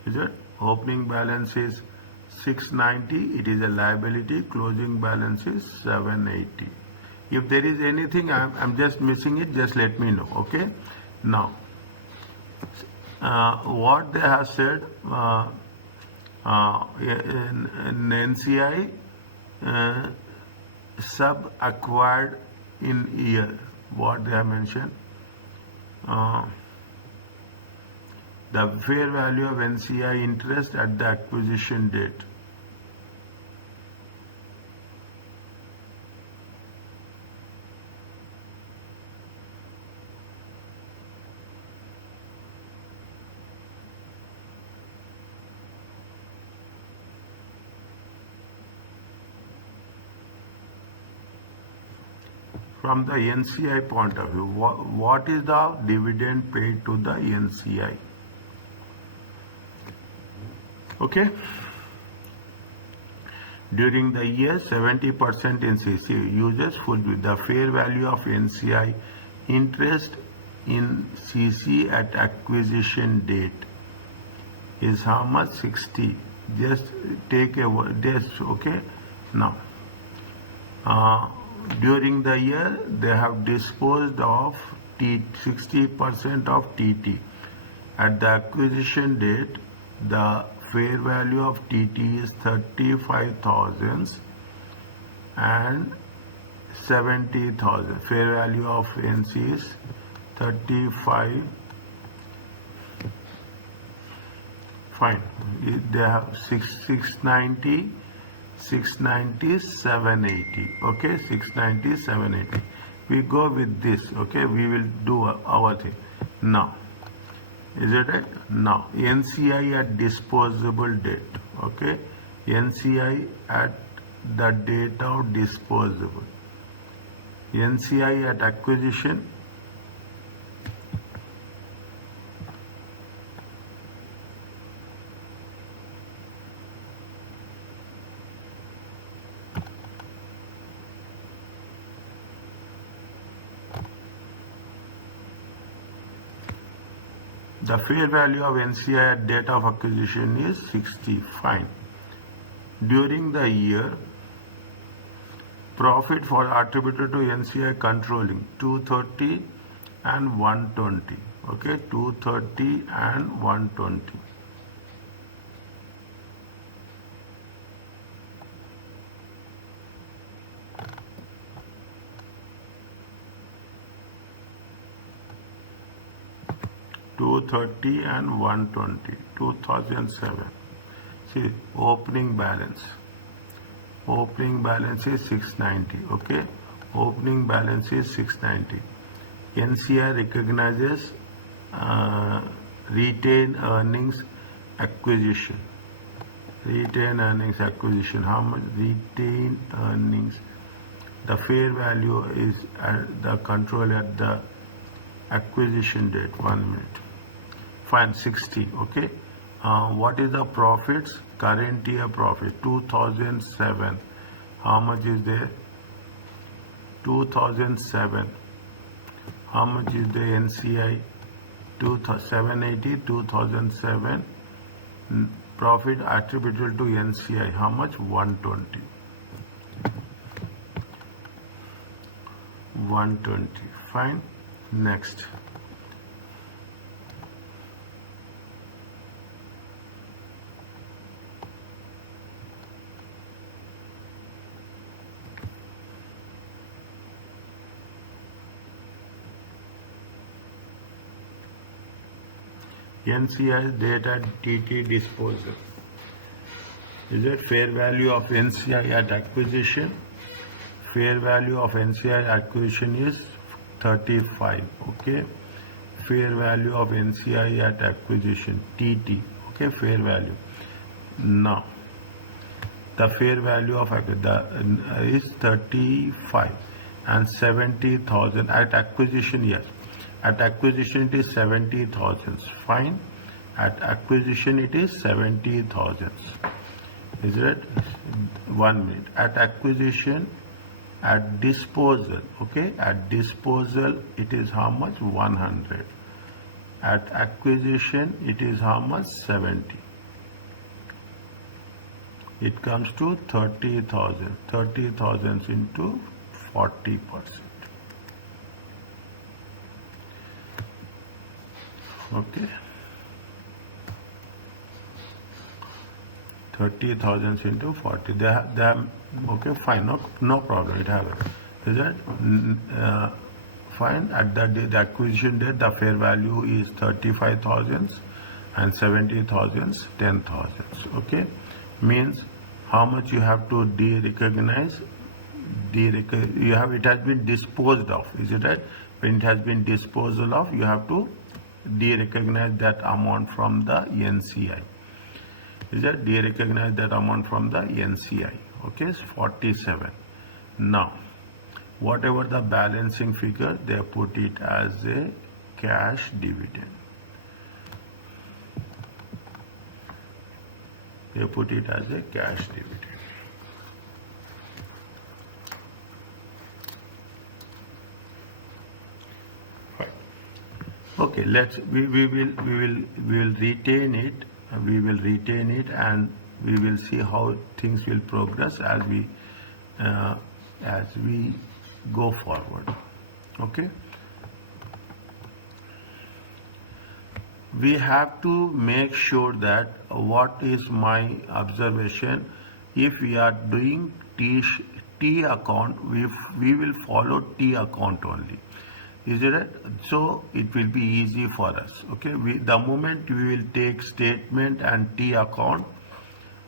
Is it? Opening balance is 690. It is a liability. Closing balance is 780. If there is anything I'm just missing it, just let me know. Okay. Now, what they have said in NCI, sub acquired in year. What they have mentioned. The fair value of NCI interest at the acquisition date. From the NCI point of view, what is the dividend paid to the NCI? Okay. During the year, 70% in CC uses full. The fair value of NCI interest in CC at acquisition date is how much? 60. Just take a word. Just okay. Now, during the year, they have disposed of 60% of TT. At the acquisition date, the fair value of TT is 35,000 and 70,000. Fair value of NC is 35. Fine. They have 690, 780. Okay, 690, 780. We go with this. Okay, we will do our thing now. Is it right? Now, NCI at disposable date. Okay, NCI at the date of disposable. NCI at acquisition. The fair value of NCI at date of acquisition is 60. Fine. During the year, profit for attributed to NCI controlling 230 and 120. Okay, 230 and 120. $230 and 120, 2007. See, opening balance. Opening balance is 690. Okay, opening balance is 690. NCI recognizes retained earnings acquisition. Retained earnings acquisition. How much retained earnings? The fair value is at the control at the acquisition date. 1 minute. Fine, 60. Okay. What is the profits? Current year profit 2007. How much is there? 2007. How much is the NCI? 780. 2007. Profit attributable to NCI. How much? 120. 120. Fine. Next. NCI date at TT disposal. Is it fair value of NCI at acquisition? Fair value of NCI acquisition is 35. Okay. Fair value of NCI at acquisition TT. Okay. Fair value. Now, the fair value of is 35 and 70,000 at acquisition. Yes. At acquisition it is 70,000. Fine. At acquisition it is 70,000. Is it? 1 minute. At acquisition, at disposal. Okay. At disposal it is how much? 100. At acquisition it is how much? 70. It comes to 30,000. 30,000 into 40%. Okay. 30,000 into 40. They have, okay, fine, no problem. It happens. Is that fine? At the acquisition date, the fair value is 35,000 and 70,000, 10,000. Okay, means how much you have to de-recognize. You have, it has been disposed of. Is it right? When it has been disposed of, you have to de-recognize that amount from the NCI. Is that de-recognize that amount from the NCI? Okay, it's 47. Now, whatever the balancing figure, they put it as a cash dividend. They put it as a cash dividend. Okay, we will retain it. We will retain it, and we will see how things will progress as we go forward. Okay. We have to make sure that what is my observation, if we are doing T account, we will follow T account only. Is it right? So it will be easy for us. Okay. The moment we will take statement and T account,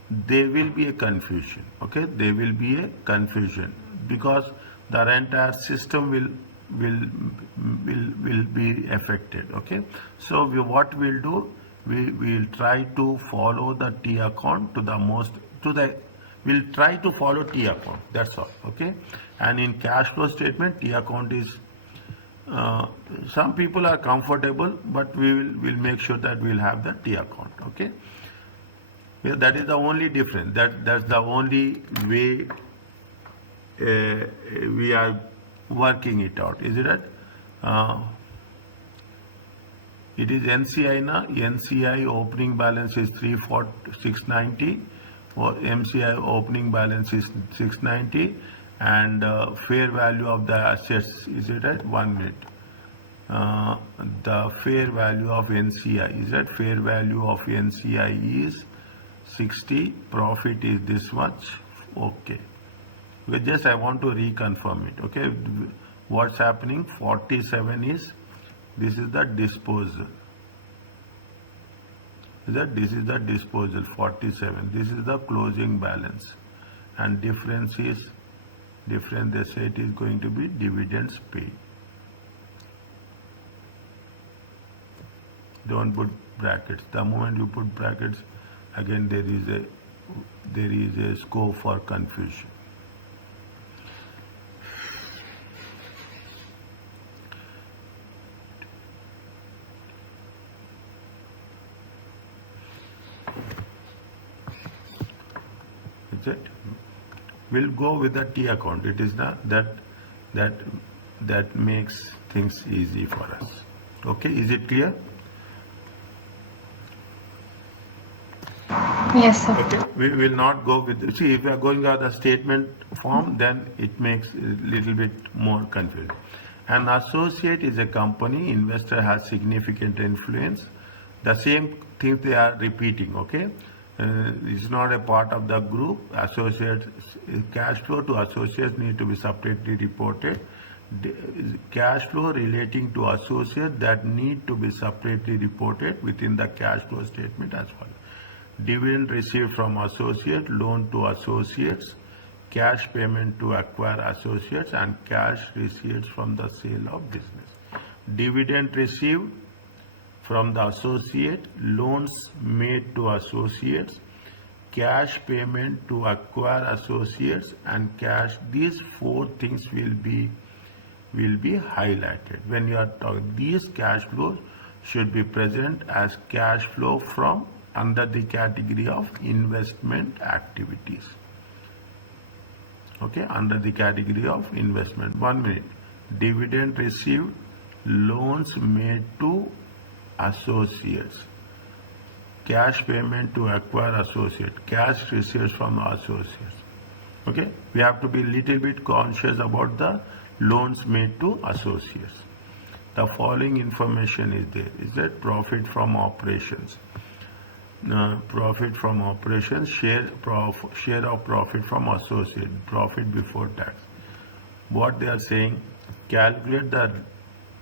there will be a confusion. Okay. There will be a confusion because the entire system will be affected. Okay. So what we'll do, we will try to follow the T account we'll try to follow T account. That's all. Okay. And in cash flow statement, T account is some people are comfortable, but we will make sure that we'll have the T account. Okay. Yeah, that is the only difference. That's the only way we are working it out. Is it right? It is NCI now. NCI opening balance is 690. Or MCI opening balance is 690. And fair value of the assets, is it right? 1 minute. the fair value of NCI. Is that fair value of NCI is 60, profit is this much. Okay. With just I want to reconfirm it. Okay. What's happening? 47 is, this is the disposal. This is the disposal, 47. This is the closing balance. And difference is, they say it is going to be dividends paid. Don't put brackets. The moment you put brackets, again there is a scope for confusion. Is it? We'll go with the T account. It is not that makes things easy for us. Okay, is it clear? Yes, sir. Okay, we will not go with, see, if we are going out the statement form, then it makes a little bit more confusing. An associate is a company, investor has significant influence. The same things they are repeating, okay? It's not a part of the group. Associates, cash flow to associates need to be separately reported. Cash flow relating to associate that need to be separately reported within the cash flow statement as well. Dividend received from associate, loan to associates, cash payment to acquire associates, and cash receipts from the sale of business. Dividend received from the associate, loans made to associates, cash payment to acquire associates, and cash. These four things will be highlighted when you are talking. These cash flows should be present as cash flow from under the category of investment activities. Okay, under the category of investment. 1 minute. Dividend received, loans made to associates, cash payment to acquire associate, cash received from associates. Okay, we have to be little bit conscious about the loans made to associates. The following information is there. Is that profit from operations? Profit from operations, share of profit from associate, profit before tax. What they are saying, calculate the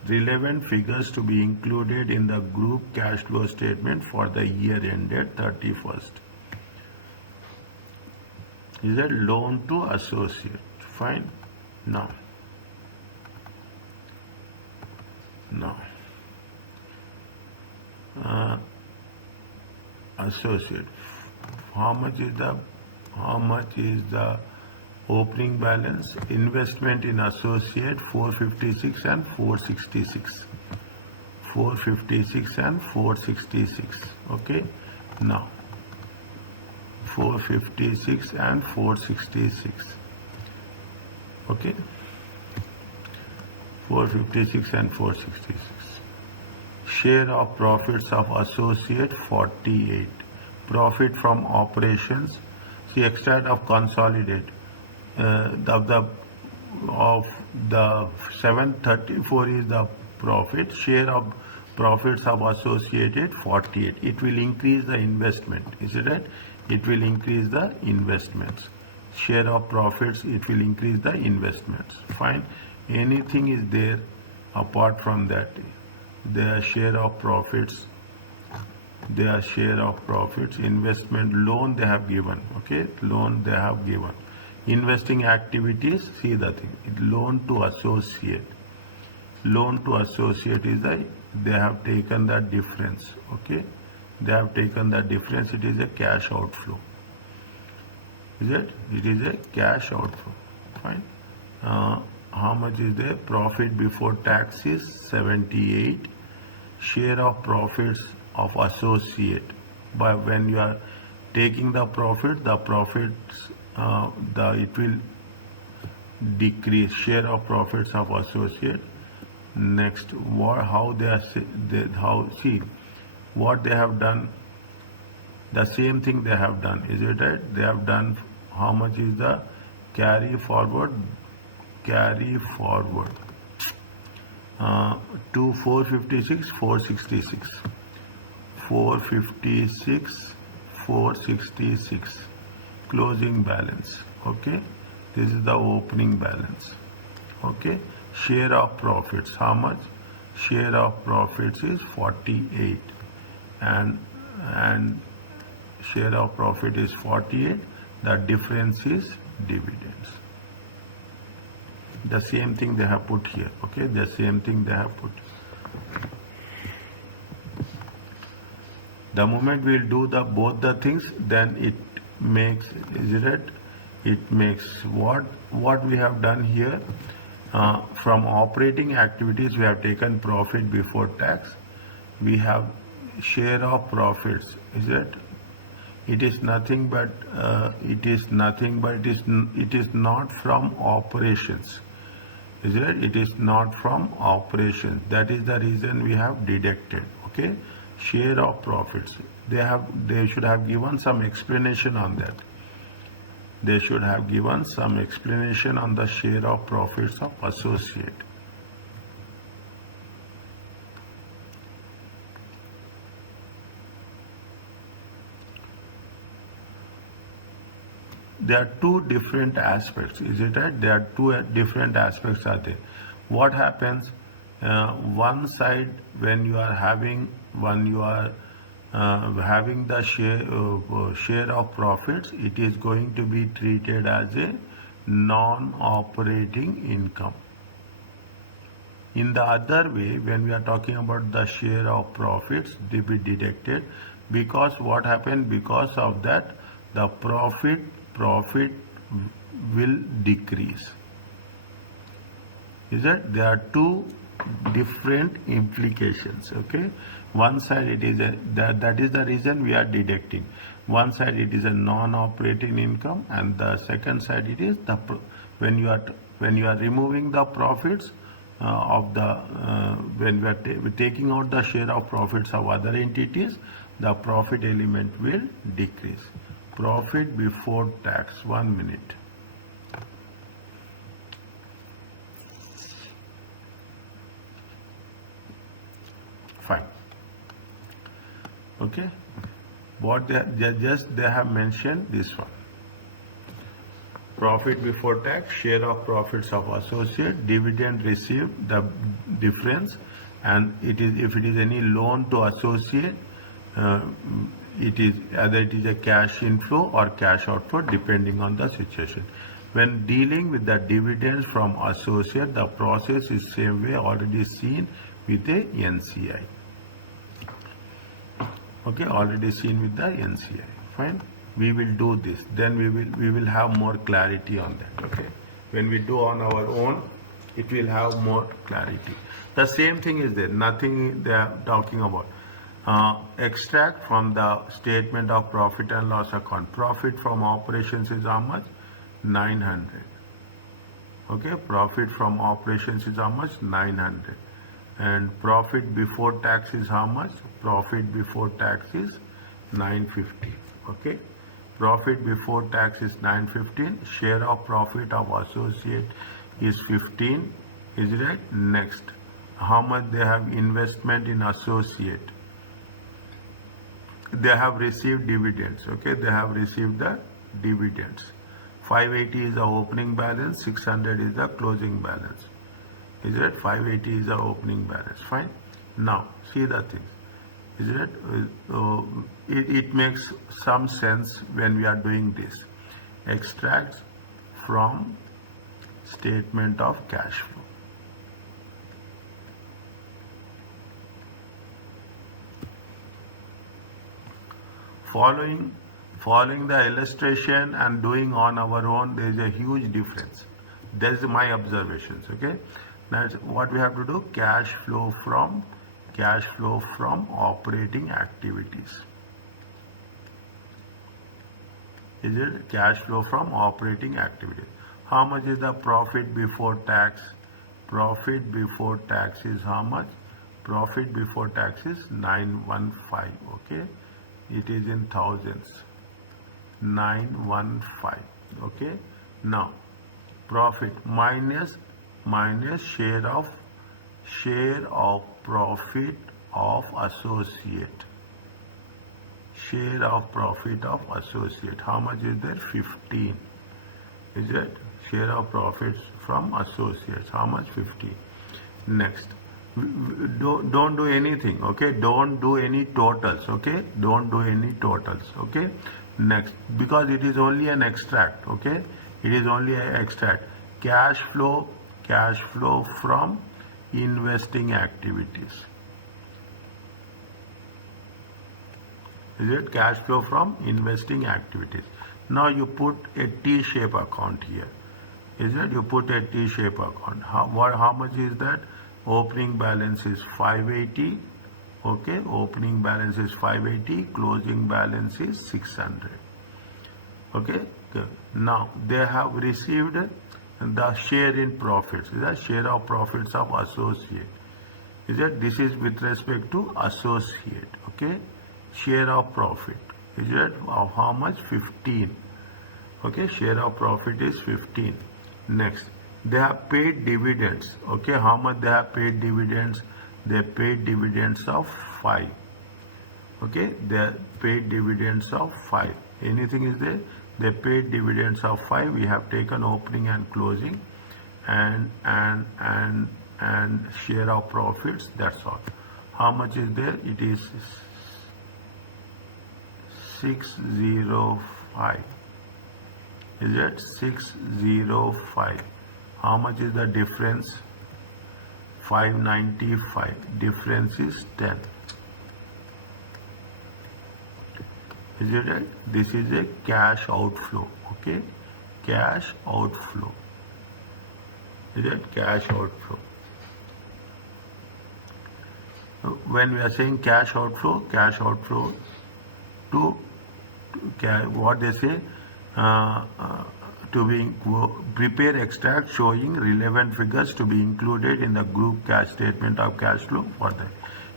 relevant figures to be included in the group cash flow statement for the year ended 31st. Is that loan to associate? Fine. Now. Associate. How much is the opening balance? Investment in associate 456 and 466. 456 and 466. Okay. Now 456 and 466. Okay. 456 and 466. Share of profits of associate 48. Profit from operations. See, extract of consolidate. Of the 734 is the profit. Share of profits of associated 48. It will increase the investment. Is it right? It will increase the investments. Share of profits, it will increase the investments. Fine. Anything is there apart from that? Their share of profits, investment, loan they have given. Okay, loan they have given. Investing activities, see the thing, loan to associate. Loan to associate is they have taken the difference. Okay, they have taken the difference. It is a cash outflow. Is it? It is a cash outflow. Fine. How much is there? Profit before tax is 78. Share of profits of associate. But when you are taking the profits, it will decrease. Share of profits of associate. Next, how they are see what they have done. The same thing they have done. Is it right? They have done. How much is the carry forward? Carry forward. to 456, 466. 456, 466. Closing balance. Okay. This is the opening balance. Okay. Share of profits. How much? Share of profits is 48. And share of profit is 48. The difference is dividends. The same thing they have put here. Okay. The same thing they have put. The moment we'll do both the things, then it makes, it makes what we have done here. From operating activities, we have taken profit before tax. We have share of profits. It is nothing but it is not from operations. It is not from operations. That is the reason we have deducted. Okay. Share of profits. They should have given some explanation on that. They should have given some explanation on the share of profits of associate. There are two different aspects. Is it right? There are two different aspects are there. What happens? One side, when you are having the share of profits, it is going to be treated as a non-operating income. In the other way, when we are talking about the share of profits, they be deducted, because what happened, because of that, the profit will decrease. There are two different implications. Okay. One side it is that is the reason we are deducting. One side it is a non-operating income, and the second side it is when you are removing the profits when we are taking out the share of profits of other entities, the profit element will decrease. Profit before tax. 1 minute. Fine. Okay. What they have mentioned this one. Profit before tax, share of profits of associate, dividend received, the difference, and it is, if it is any loan to associate, it is either it is a cash inflow or cash outflow depending on the situation. When dealing with the dividends from associate, the process is same way already seen with a NCI. Okay, already seen with the NCI. Fine. We will do this. Then we will have more clarity on that. Okay. When we do on our own, it will have more clarity. The same thing is there. Nothing they are talking about. Extract from the statement of profit and loss account. Profit from operations is how much? 900. Okay. Profit from operations is how much? 900. And profit before tax is how much? Profit before tax is 950. Okay. Profit before tax is 915. Share of profit of associate is 15. Is it right? Next, how much they have investment in associate? They have received dividends. Okay, they have received the dividends. 580 is the opening balance. 600 is the closing balance. Is it? 580 is the opening balance. Fine. Now see the things. Is it? It makes some sense when we are doing this. Extracts from statement of cash flow. Following the illustration and doing on our own, there is a huge difference. That is my observations. Okay. That's what we have to do. Cash flow from operating activities. Is it? Cash flow from operating activities. How much is the profit before tax? Profit before tax is how much? Profit before tax is 915. Okay. It is in thousands. 915. Okay. Now profit minus share share of profit of associate. Share of profit of associate. How much is there? 15. Is it? Share of profits from associates. How much? 15. Next. Don't do anything, okay? Don't do any totals, okay? Don't do any totals, okay? Next, because it is only an extract, okay? It is only an extract. Cash flow from investing activities. Is it? Cash flow from investing activities. Now you put a T-shape account here. Is it? You put a T-shape account. How much is that? Opening balance is 580. Okay, opening balance is 580. Closing balance is 600. Okay, good. Now they have received the share in profits. Is that share of profits of associate? Is that this is with respect to associate? Okay, share of profit. Is it of how much? 15. Okay, share of profit is 15. Next, they have paid dividends. Okay, how much they have paid dividends? They paid dividends of 5. Okay, they paid dividends of 5. Anything is there? They paid dividends of 5. We have taken opening and closing, and share of profits. That's all. How much is there? It is 605. Is it 605? How much is the difference? 595. Difference is 10. Is it right? This is a cash outflow. Okay, cash outflow. Is it? Cash outflow. When we are saying cash outflow to what they say, to be prepare extract showing relevant figures to be included in the group cash statement of cash flow for that.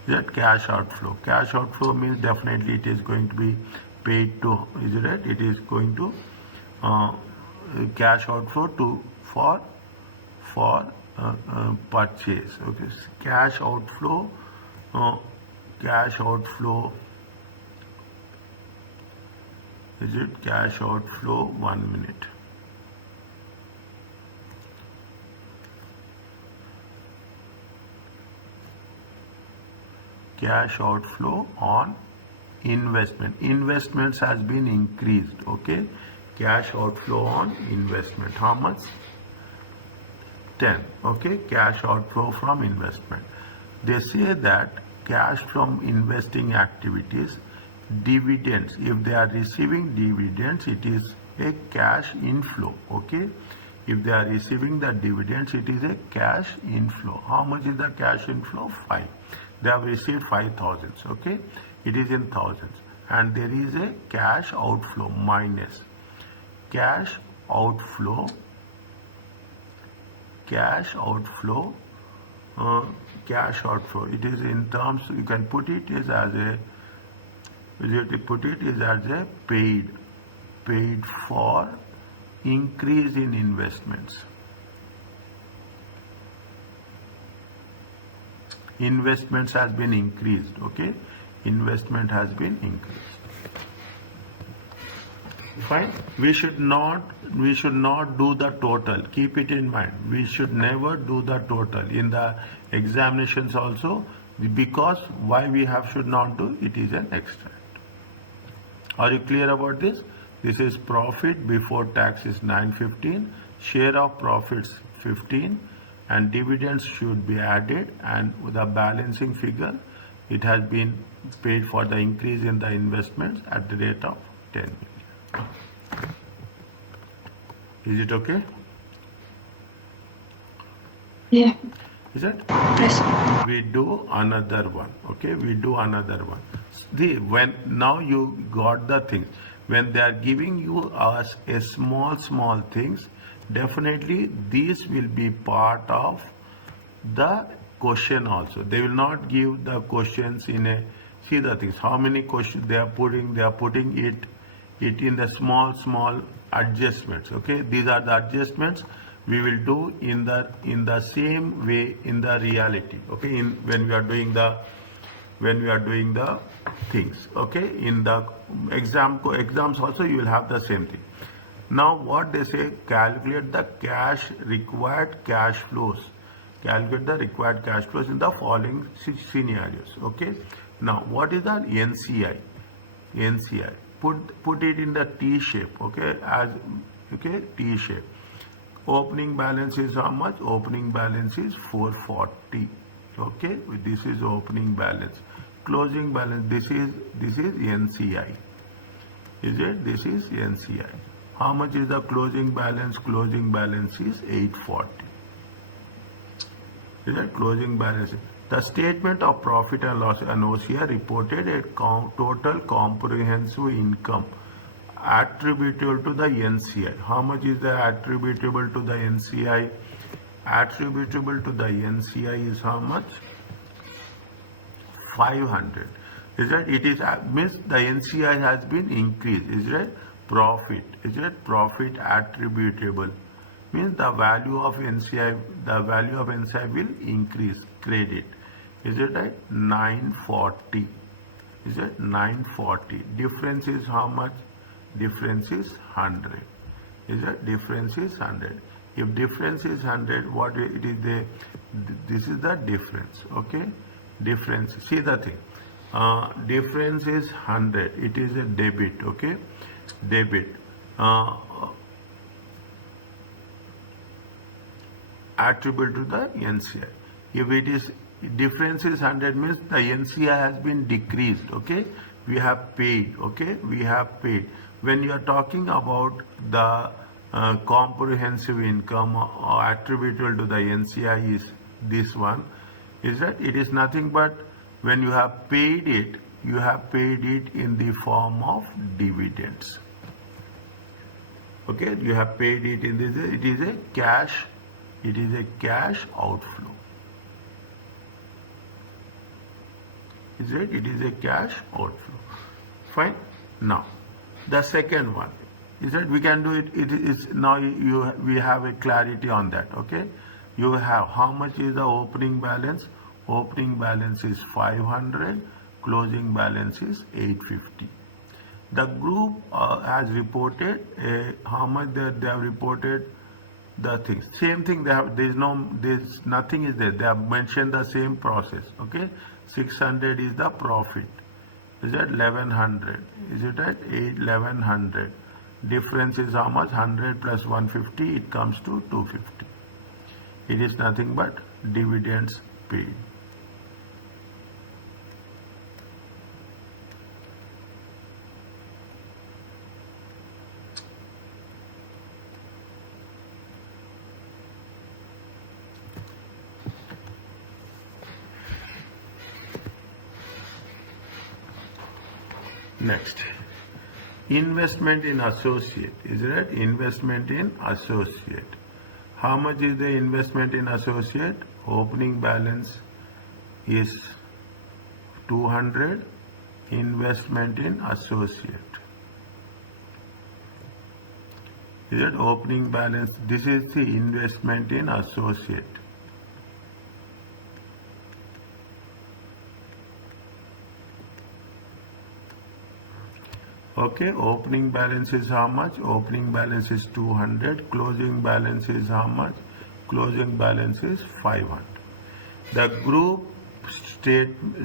Is that cash outflow? Cash outflow means definitely it is going to be paid to. Is it right? It is going to cash outflow to for purchase. Okay, cash outflow. Cash outflow. Is it cash outflow? 1 minute. Cash outflow on investment. Investments has been increased. Okay, cash outflow on investment. How much? 10. Okay, cash outflow from investment. They say that cash from investing activities, dividends, if they are receiving dividends, it is a cash inflow. Okay, if they are receiving the dividends, it is a cash inflow. How much is the cash inflow? 5. They have received 5,000. Okay, it is in thousands, and there is a cash outflow minus cash outflow. Cash outflow. Cash outflow. It is in terms. You can put it as a. Paid for increase in investments. Investments has been increased. Okay, investment has been increased. Fine. We should not do the total. Keep it in mind. We should never do the total in the examinations also, because why we should not do it is an extract. Are you clear about this? This is profit before tax is 915, share of profits 15, and dividends should be added, and with the balancing figure, it has been paid for the increase in the investments at the rate of 10 million. Is it okay? Yeah. Is it? Yes. We do another one. Okay, we do another one. When now you got the things, when they are giving you us a small things, definitely these will be part of the question also. They will not give the questions in a, see the things, how many questions they are putting it in the small adjustments. Okay, these are the adjustments we will do in the same way in the reality. Okay, when we are doing the things. Okay, in the exams also you will have the same thing. Now what they say, calculate the required cash flows. Calculate the required cash flows in the following scenarios. Okay. Now what is the NCI? NCI. Put it in the T shape. Okay. T shape. Opening balance is how much? Opening balance is 440. Okay. This is opening balance. Closing balance. This is NCI. Is it? This is NCI. How much is the closing balance? Closing balance is 840. Is that closing balance? The statement of profit and loss and OCI reported a total comprehensive income attributable to the NCI. How much is the attributable to the NCI? Attributable to the NCI is how much? 500. Is that it is means the NCI has been increased? Is it profit? Is it profit attributable? Means the value of NCI will increase. Credit. Is it right? 940. Is it 940? Difference is how much? Difference is 100. Is it? Difference is 100. If difference is 100, what it is there? This is the difference. Okay. Difference. See the thing. Difference is 100. It is a debit. Okay. Debit. Attribute to the NCI. If it is difference is 100 means the NCI has been decreased. Okay. We have paid. Okay. We have paid. When you are talking about the comprehensive income or attributable to the NCI is this one. Is that it is nothing but when you have paid it, you have paid it in the form of dividends. Okay, you have paid it in this. It is a cash outflow. Is it? It is a cash outflow. Fine. Now, the second one is that we can do it. It is now we have a clarity on that. Okay, you have how much is the opening balance? Opening balance is 500. Closing balance is 850. The group has reported how much they have reported the things. Same thing they have. There's nothing is there. They have mentioned the same process. Okay, 600 is the profit. Is that 1100? Is it at 1100? Difference is how much? 100 plus 150. It comes to 250. It is nothing but dividends paid. Next, investment in associate. Is that investment in associate? How much is the investment in associate? Opening balance is 200. Investment in associate. Is that opening balance? This is the investment in associate. Okay, opening balance is how much? Opening balance is 200. Closing balance is how much? Closing balance is 500. The group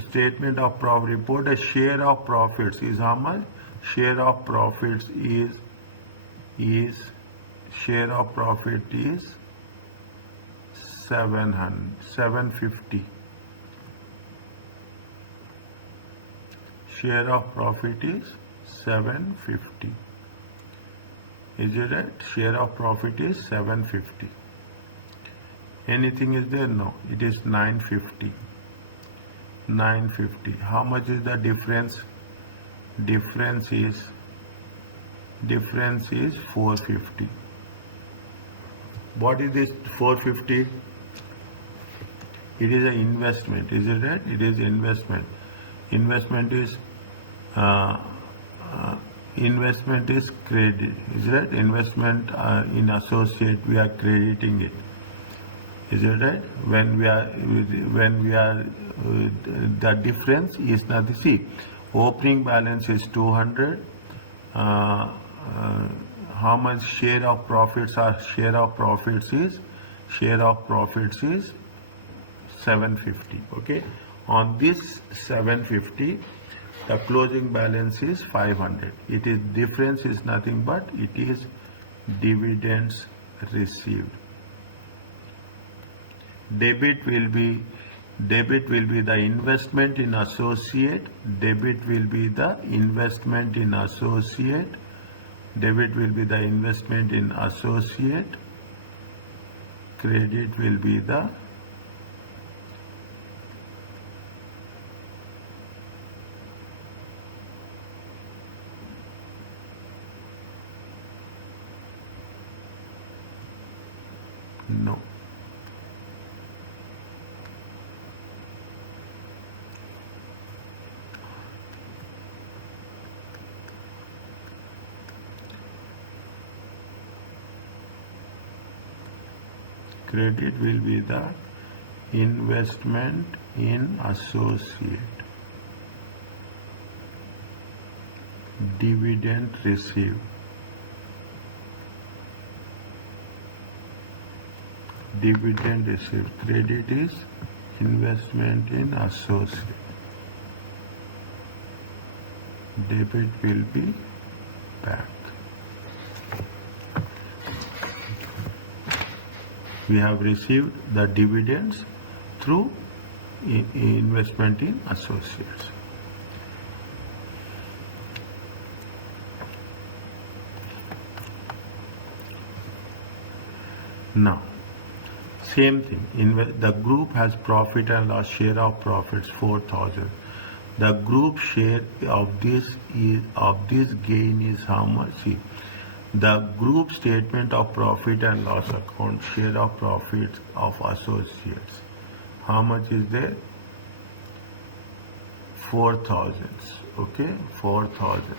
statement of profit report, a share of profits is how much? Share of profits is share of profit is 750. Share of profit is 750. Is it right? Share of profit is 750. Anything is there? No. It is 950. 950. How much is the difference? Difference is 450. What is this 450? It is an investment. Is it right? It is investment. Investment is investment is credit, is it? Investment in associate, we are crediting it. Is it right? When we are the difference is nothing. See, opening balance is 200. How much share of profits are? Share of profits is 750. Okay, on this 750, the closing balance is 500. It is difference is nothing but it is dividends received. Debit will be the investment in associate. Debit will be the investment in associate. Debit will be the investment in associate. Credit will be the no. Credit will be the investment in associate. Dividend received. Dividend received. Credit is investment in associate. Debit will be back. We have received the dividends through investment in associates. Now, same thing. The group has profit and loss, share of profits 4,000. The group share of this gain is how much? See, the group statement of profit and loss account, share of profits of associates. How much is there? 4,000. Okay, 4,000.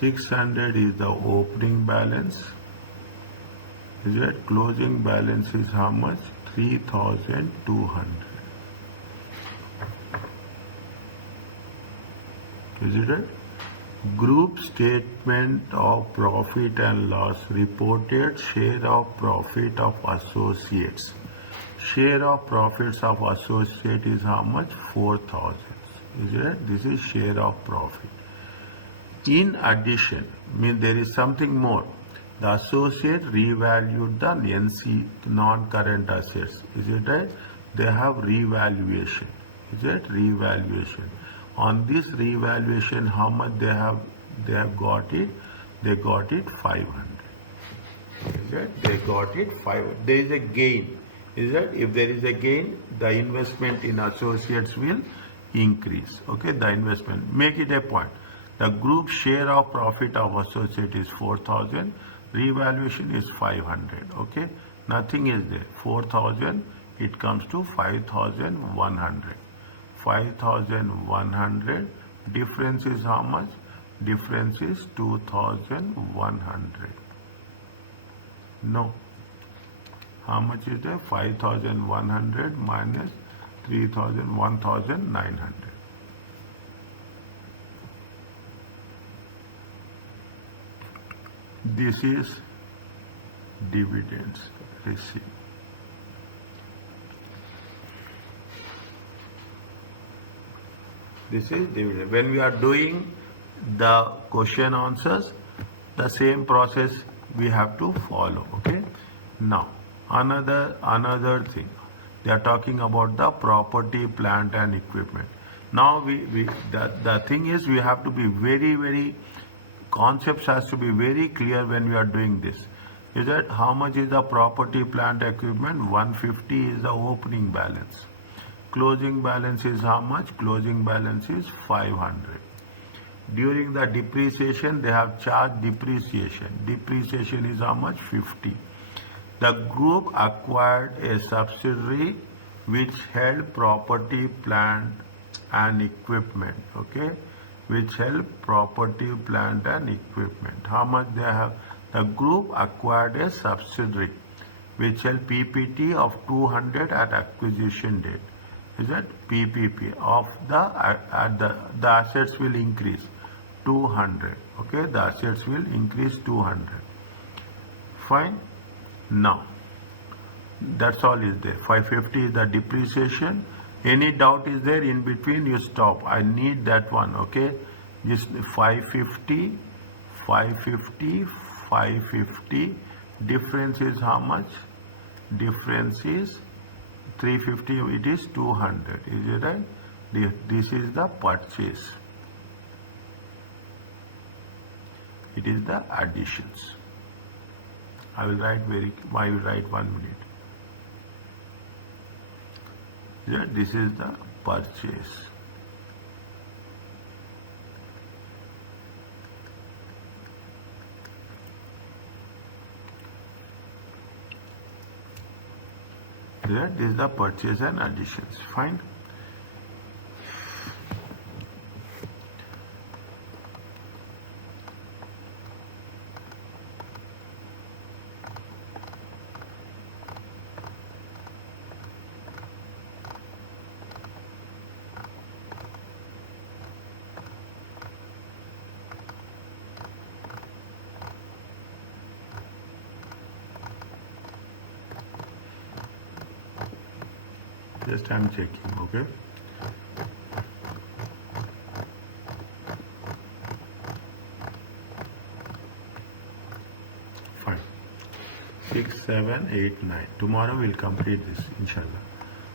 $600 is the opening balance. Is it? Closing balance is how much? 3,200. Is it right? Group statement of profit and loss, reported share of profit of associates. Share of profits of associate is how much? 4,000. Is it right? This is share of profit. In addition, means there is something more. The associate revalued the NC, non-current assets. Is it right? They have revaluation. Is it? Revaluation. On this revaluation, how much they have got it? They got it 500. Is it? They got it 500. There is a gain. Is it? If there is a gain, the investment in associates will increase. Okay, the investment. Make it a point. The group share of profit of associate is 4,000. Revaluation is 500. Okay, nothing is there. 4,000, it comes to 5,100. 5,100. Difference is how much? Difference is 2,100. No. How much is there? 5,100 minus 3,000, 1,900. This is dividends received. This is dividend. When we are doing the question answers, the same process we have to follow. Okay. Now another thing, they are talking about the property, plant and equipment. Now the thing is, we have to be very concepts has to be very clear when we are doing this. Is that how much is the property, plant, equipment? 150 is the opening balance. Closing balance is how much? Closing balance is 500. During the depreciation, they have charged depreciation. Depreciation is how much? 50. The group acquired a subsidiary which held property, plant and equipment, okay, which held property, plant and equipment. How much they have? The group acquired a subsidiary which held PPT of 200 at acquisition date. Is that PPP of the assets will increase 200, okay, the assets will increase 200. Fine. Now that's all is there. 550 is the depreciation. Any doubt is there in between, you stop. I need that one, okay. Just 550, 550, 550. Difference is how much? Difference is 350, it is 200. Is it right? This is the purchase. It is the additions. I will write 1 minute. Yeah, this is the purchase. Yeah, this is the purchase and additions. Fine. Just I'm checking, okay. Fine. 6, 7, 8, 9. Tomorrow we'll complete this, inshallah.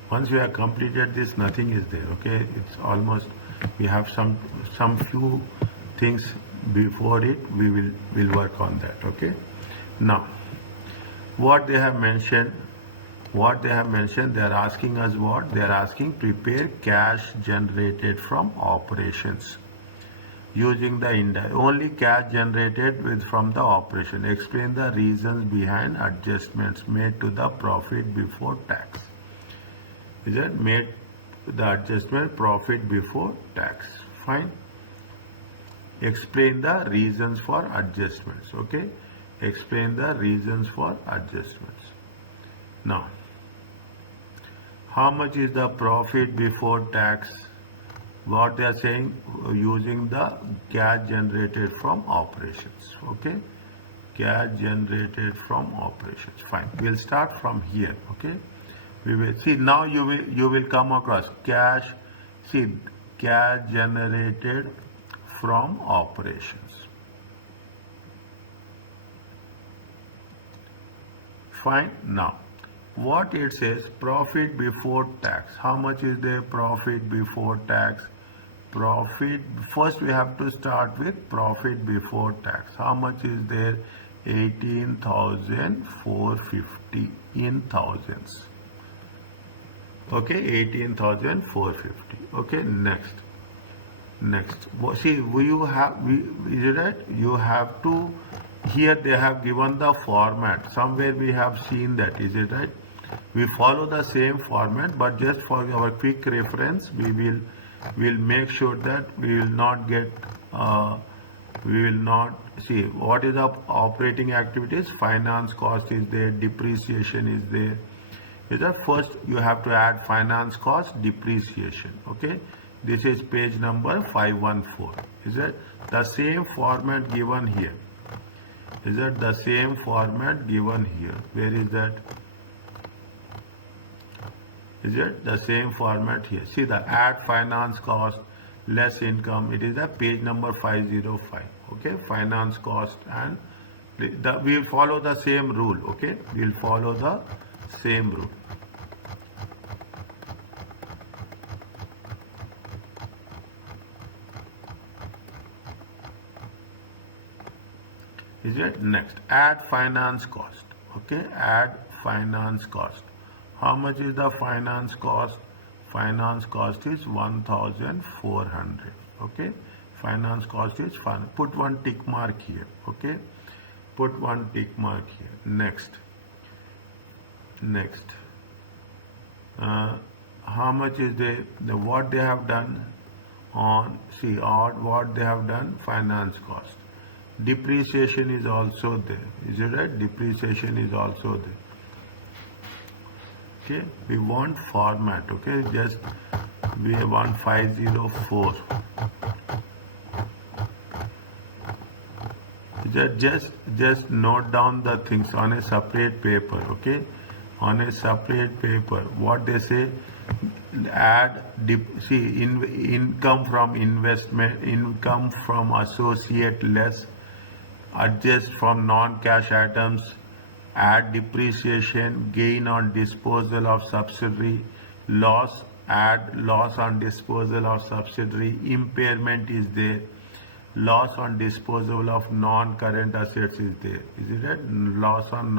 Once we have completed this, nothing is there, okay. It's almost, we have some few things before it. We'll work on that, okay. Now, what they have mentioned, they are asking us what? They are asking prepare cash generated from operations using the index. Only cash generated from the operation. Explain the reasons behind adjustments made to the profit before tax. Is it made the adjustment profit before tax? Fine. Explain the reasons for adjustments. Okay. Explain the reasons for adjustments. Now, how much is the profit before tax? What they are saying, using the cash generated from operations. Okay, cash generated from operations. Fine. We'll start from here. Okay, we will see now. You will come across cash. See, cash generated from operations. Fine. Now, what it says, profit before tax. How much is the profit before tax? Profit, first we have to start with profit before tax. How much is there? 18,450 in thousands. Okay, 18,450. Okay, next. See, is it right? You have to, here they have given the format. Somewhere we have seen that, is it right? We follow the same format, but just for our quick reference, we'll make sure that we will not get, see what is the operating activities. Finance cost is there, depreciation is there. Is that first you have to add finance cost, depreciation. Okay, this is page number 514. Is that the same format given here? Is that the same format given here? Where is that? Is it the same format here? See, the add finance cost less income. It is the page number 505. Okay, finance cost, and we will follow the same rule. Okay, we will follow the same rule. Is it next? Add finance cost. Okay, add finance cost. How much is the finance cost? Finance cost is 1,400. Okay, finance cost is fine. Put one tick mark here. Okay, put one tick mark here. Next, Next, how much is what they have done on, see, or what they have done, finance cost. Depreciation is also there, is it right? Depreciation is also there. Okay, we want format, okay, just we want 504. Just note down the things on a separate paper, okay, on a separate paper. What they say, add income from investment, income from associate less, adjust from non-cash items, add depreciation, gain on disposal of subsidiary, loss, add loss on disposal of subsidiary, impairment is there, loss on disposal of non-current assets is there, is it right? Loss on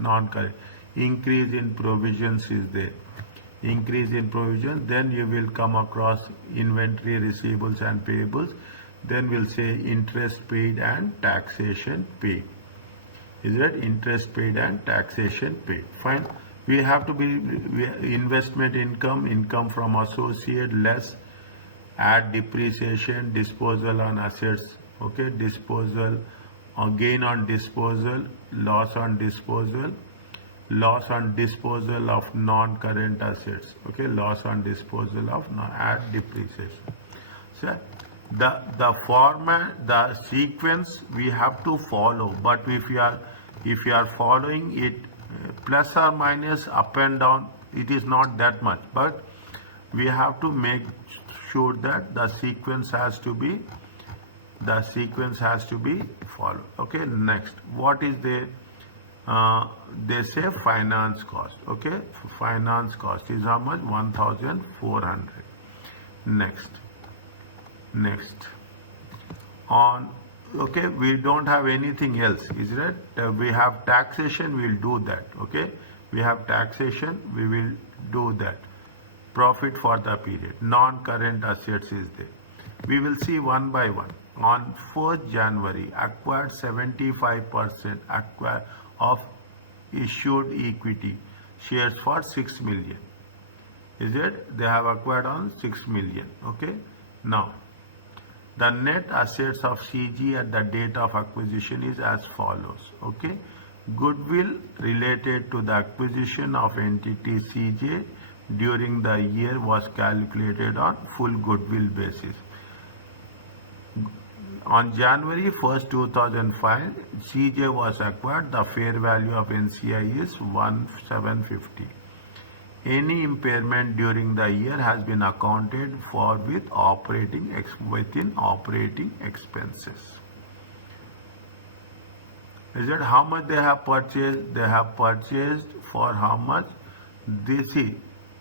non-current, increase in provisions is there, increase in provisions. Then you will come across inventory, receivables and payables. Then we'll say interest paid and taxation paid. Is it interest paid and taxation paid? Fine. We have to be investment income, income from associate less, add depreciation, disposal on assets, okay, disposal, gain on disposal, loss on disposal, loss on disposal of non-current assets, okay, loss on disposal of add depreciation. So the format, the sequence we have to follow, but if you are following it plus or minus up and down, it is not that much, but we have to make sure that the sequence has to be followed. Okay, next, what is the they say finance cost, okay, finance cost is how much? 1,400. Next on, okay, we don't have anything else, is it? We have taxation, we'll do that, okay, we have taxation, we will do that. Profit for the period, non-current assets is there. We will see one by one. On 4th January, acquired 75% of issued equity shares for 6 million. Is it? They have acquired on 6 million. Okay. Now, the net assets of CG at the date of acquisition is as follows. Okay. Goodwill related to the acquisition of entity CJ during the year was calculated on full goodwill basis. On January 1st, 2005, CJ was acquired. The fair value of NCI is 1,750. Any impairment during the year has been accounted for within operating expenses. Is it how much they have purchased? They have purchased for how much? This is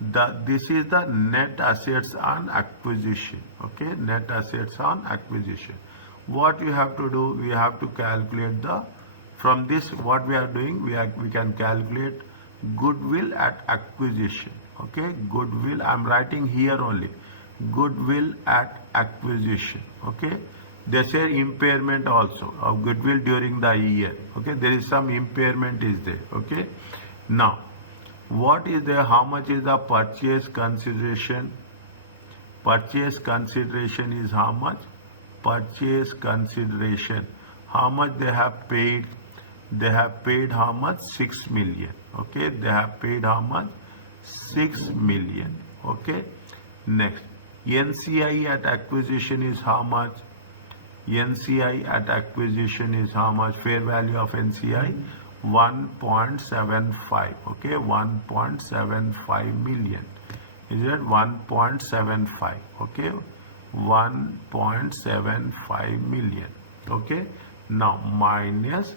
the net assets on acquisition. Okay, net assets on acquisition. What you have to do? We have to calculate from this. What we are doing? We can calculate goodwill at acquisition. Okay, goodwill. I'm writing here only. Goodwill at acquisition. Okay. They say impairment also of goodwill during the year. Okay, there is some impairment is there. Okay. Now, what is there? How much is the purchase consideration? Purchase consideration is how much? Purchase consideration. How much they have paid? They have paid how much? 6 million. Okay, they have paid how much? 6 million. Okay. Next, NCI at acquisition is how much? NCI at acquisition is how much? Fair value of NCI 1.75. Okay, 1.75 million. Is it 1.75? Okay, 1.75 million. Okay. Now minus,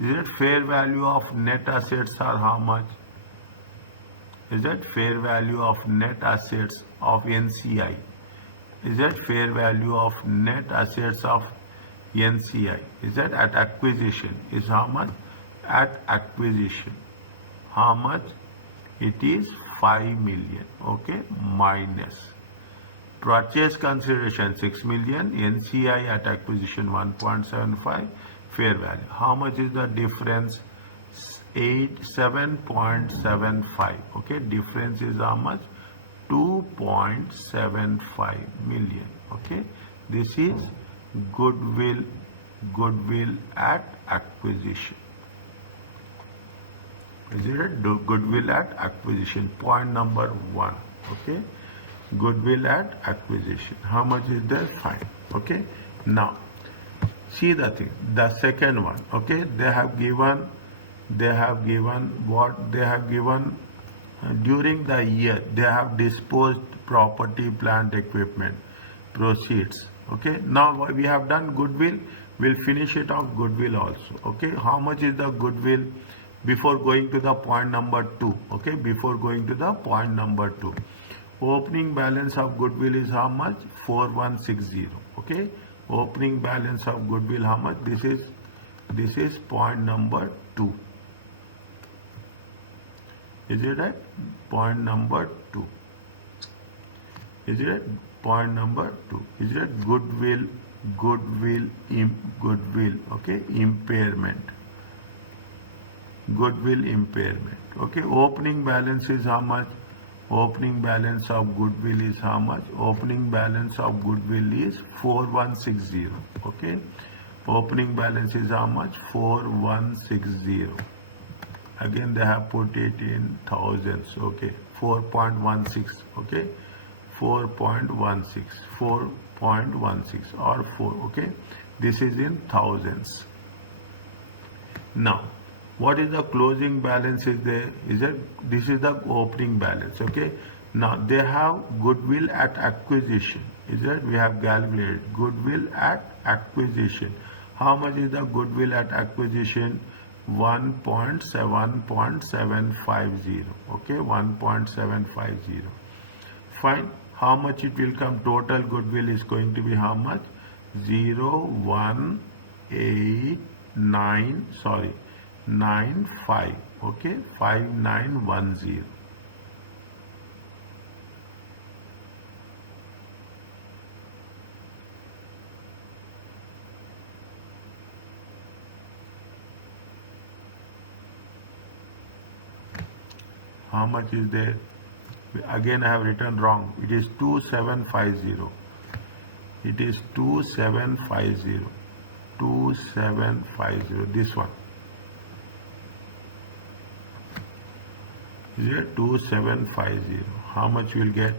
is it fair value of net assets are how much? Is that fair value of net assets of NCI? Is that fair value of net assets of NCI? Is that at acquisition? Is how much? At acquisition. How much? It is 5 million. Okay. Minus. Purchase consideration 6 million. NCI at acquisition 1.75. Fair value. How much is the difference? 7.75. Okay, difference is how much? 2.75 million. Okay, this is goodwill at acquisition. Is it goodwill at acquisition? Point number 1. Okay, goodwill at acquisition. How much is there? Fine. Okay, now see the thing. The second one. Okay, they have given what they have given. During the year they have disposed property, plant, equipment, proceeds. Okay, now we have done goodwill. We'll finish it off goodwill also. Okay, how much is the goodwill before going to the point number 2? Okay, before going to the point number 2, opening balance of goodwill is how much? 4160. Okay, opening balance of goodwill how much? This is point number 2. Is it right? Point number 2. Is it point number 2? Is it goodwill? Okay, impairment. Goodwill impairment. Okay, opening balance is how much? Opening balance of goodwill is how much? Opening balance of goodwill is 4160. Okay, opening balance is how much? 4160. Again they have put it in thousands. Okay, 4.16. Okay, 4.16 or 4. Okay, this is in thousands. Now what is the closing balance is there? Is it? This is the opening balance. Okay, now they have goodwill at acquisition. Is it? We have calculated goodwill at acquisition. How much is the goodwill at acquisition? 1.750. Okay, 1.750. Fine. How much it will come? Total goodwill is going to be how much? 95. Okay, 5910. How much is there? Again I have written wrong. It is 2750. It is 2750. 2750. This one. Is it 2750? How much you will get?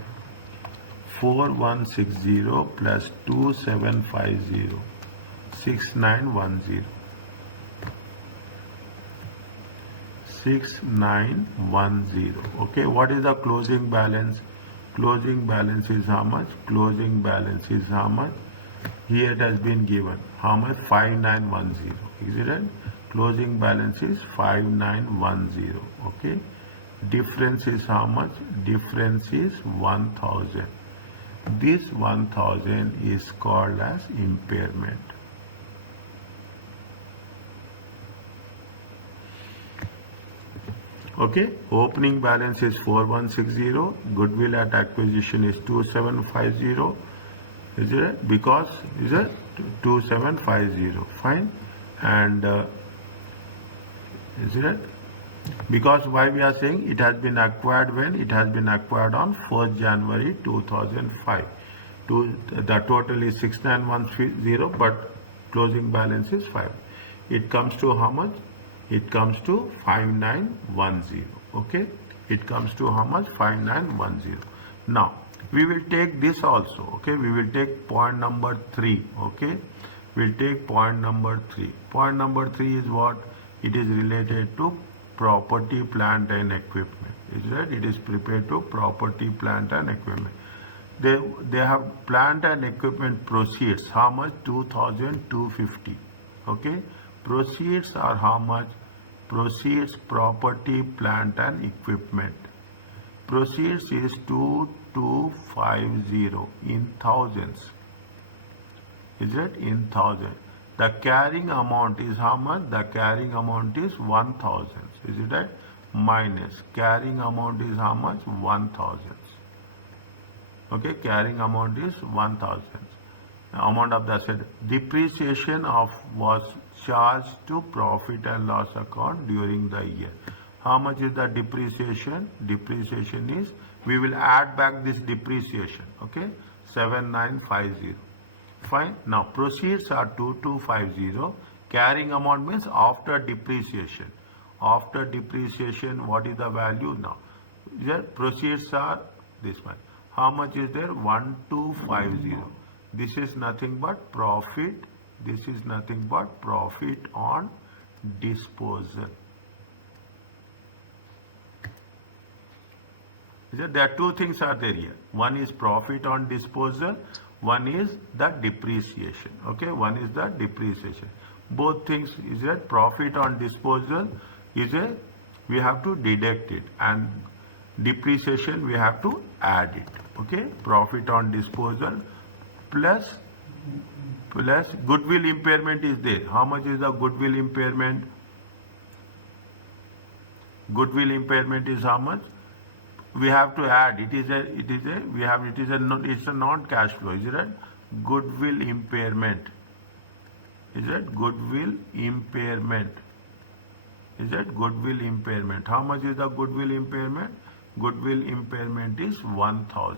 4160 plus 2750. 6910. 6910. Okay, what is the closing balance? Closing balance is how much? Closing balance is how much? Here it has been given. How much? 5910. Is it right? Closing balance is 5910. Okay. Difference is how much? Difference is 1000. This 1000 is called as impairment. Okay, opening balance is 4160, goodwill at acquisition is 2750. Is it? Because is it 2750? Fine. And is it? Because why we are saying it has been acquired when? It has been acquired on 1st January 2005. The total is 6910, but closing balance is 5. It comes to how much? It comes to 5910. Okay, it comes to how much? 5910. Now we will take this also. Okay, we will take point number 3. Okay, we'll take point number 3. Point number 3 is what? It is related to property, plant and equipment. Is that? It is prepared to property, plant and equipment. They have plant and equipment proceeds. How much? 2250. Okay, proceeds are how much? Proceeds, property, plant and equipment. Proceeds is 2250 in thousands. Is it? In thousand. The carrying amount is how much? The carrying amount is 1000. Is it right? Minus carrying amount is how much? 1000. Okay, carrying amount is 1000. Amount of the asset. Depreciation of was charged to profit and loss account during the year. How much is the depreciation? Depreciation is, we will add back this depreciation, okay, 7950. Fine. Now proceeds are 2250. Carrying amount means after depreciation. After depreciation, what is the value now? Here proceeds are this one. How much is there? 1250. This is nothing but profit. This is nothing but profit on disposal. There are two things are there here. One is profit on disposal. One is the depreciation. Okay, one is the depreciation. Both things is that profit on disposal is a, we have to deduct it, and depreciation we have to add it. Okay, profit on disposal plus goodwill impairment is there. How much is the goodwill impairment? Goodwill impairment is how much? We have to add. It's a non-cash flow. Is it right? Goodwill impairment. Is it goodwill impairment? Is it goodwill impairment? How much is the goodwill impairment? Goodwill impairment is 1000.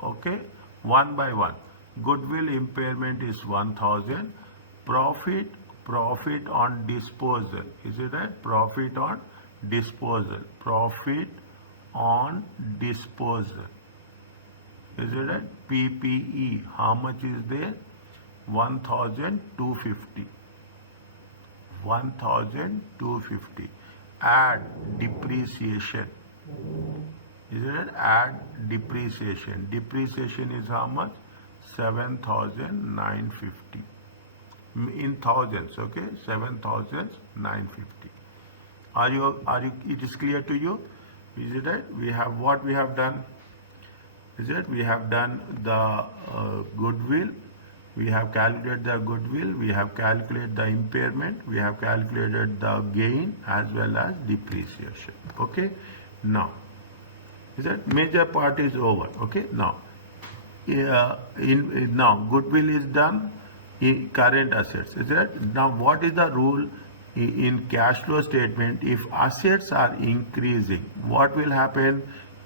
Okay, one by one. Goodwill impairment is 1000. Profit on disposal. Is it right? Profit on disposal. Profit on disposal. Is it right? PPE. How much is there? 1250. 1250. Add depreciation. Is it right? Add depreciation. Depreciation is how much? 7950. In thousands, okay? 7950. Are you? It is clear to you? Is it right? We have what we have done. Is it? We have done the goodwill. We have calculated the goodwill. We have calculated the impairment. We have calculated the gain as well as depreciation. Okay. Now, is that major part is over? Okay. Now, now goodwill is done. In current assets. Is that? Now, what is the rule? In cash flow statement, if assets are increasing, what will happen?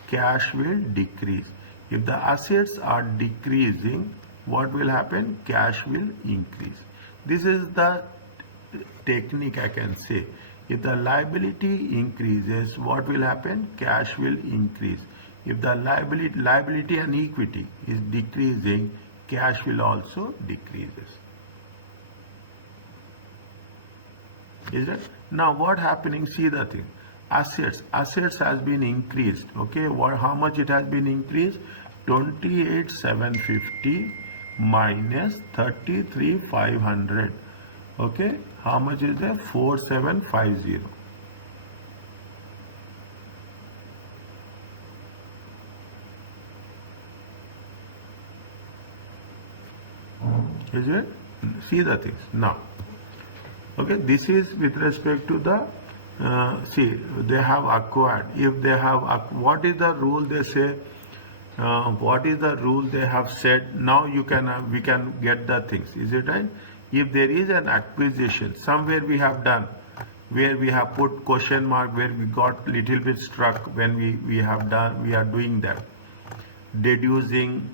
Cash will decrease. If the assets are decreasing, what will happen? Cash will increase. This is the technique I can say. If the liability increases, what will happen? Cash will increase. If the liability and equity is decreasing, cash will also decreases. Is it? Now what happening? See the thing. Assets has been increased. Okay, how much it has been increased? 28,750 minus 33,500. Okay, how much is there? 4,750. Is it? See the things now. Okay, this is with respect to the see, they have acquired. If they have, what is the rule they say? What is the rule they have said? Now you can we can get the things. Is it right? If there is an acquisition somewhere we have done, where we have put question mark, where we got little bit struck when we have done, we are doing that. Deducing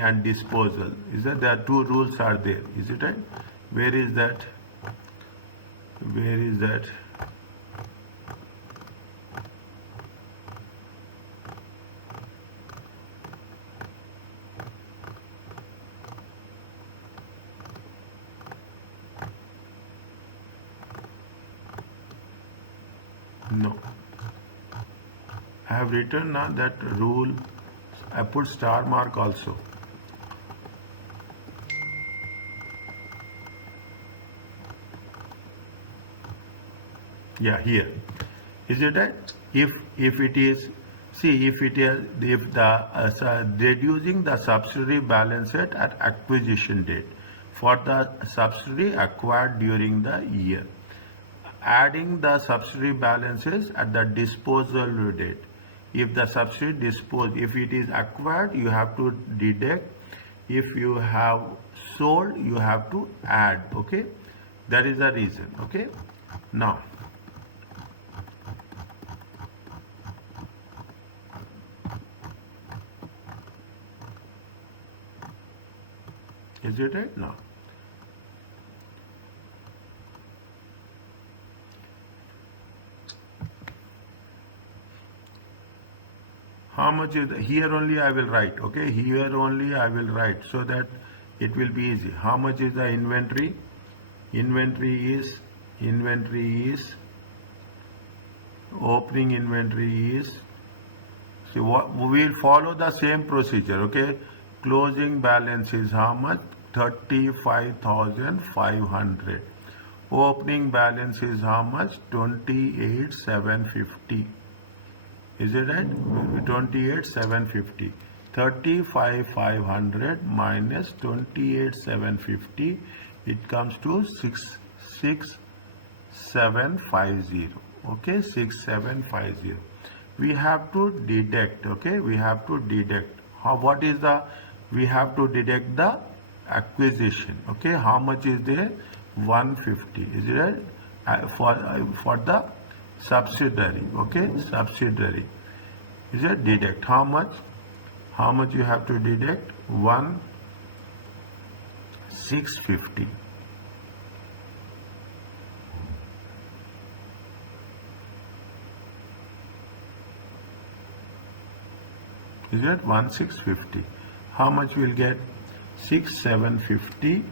and disposal. Is that there are two rules are there? Is it right? Where is that? Where is that? No. I have written now that rule. I put star mark also. Yeah, here. Is it right? If it is, see, if it is, if the reducing the subsidiary balance sheet at acquisition date for the subsidiary acquired during the year, adding the subsidiary balances at the disposal date. If the subsidiary disposed, if it is acquired, you have to deduct. If you have sold, you have to add. Okay. That is the reason. Okay. Now, is it right? Now, how much is here only I will write. Okay, here only I will write so that it will be easy. How much is the inventory? Inventory is opening inventory is, see what we will follow the same procedure. Okay, closing balance is how much? 35,500. Opening balance is how much? 28,750. Is it right? 28,750. 35,500 minus 28,750. It comes to 6,750. Okay, 6,750. We have to deduct. Okay, we have to deduct. What is the? We have to deduct the acquisition. Okay, how much is there? 150. Is it right? For the subsidiary. Okay, subsidiary. Is it deduct? How much? How much you have to deduct? 1,650. Is it 1,650? How much we'll get? 6,750.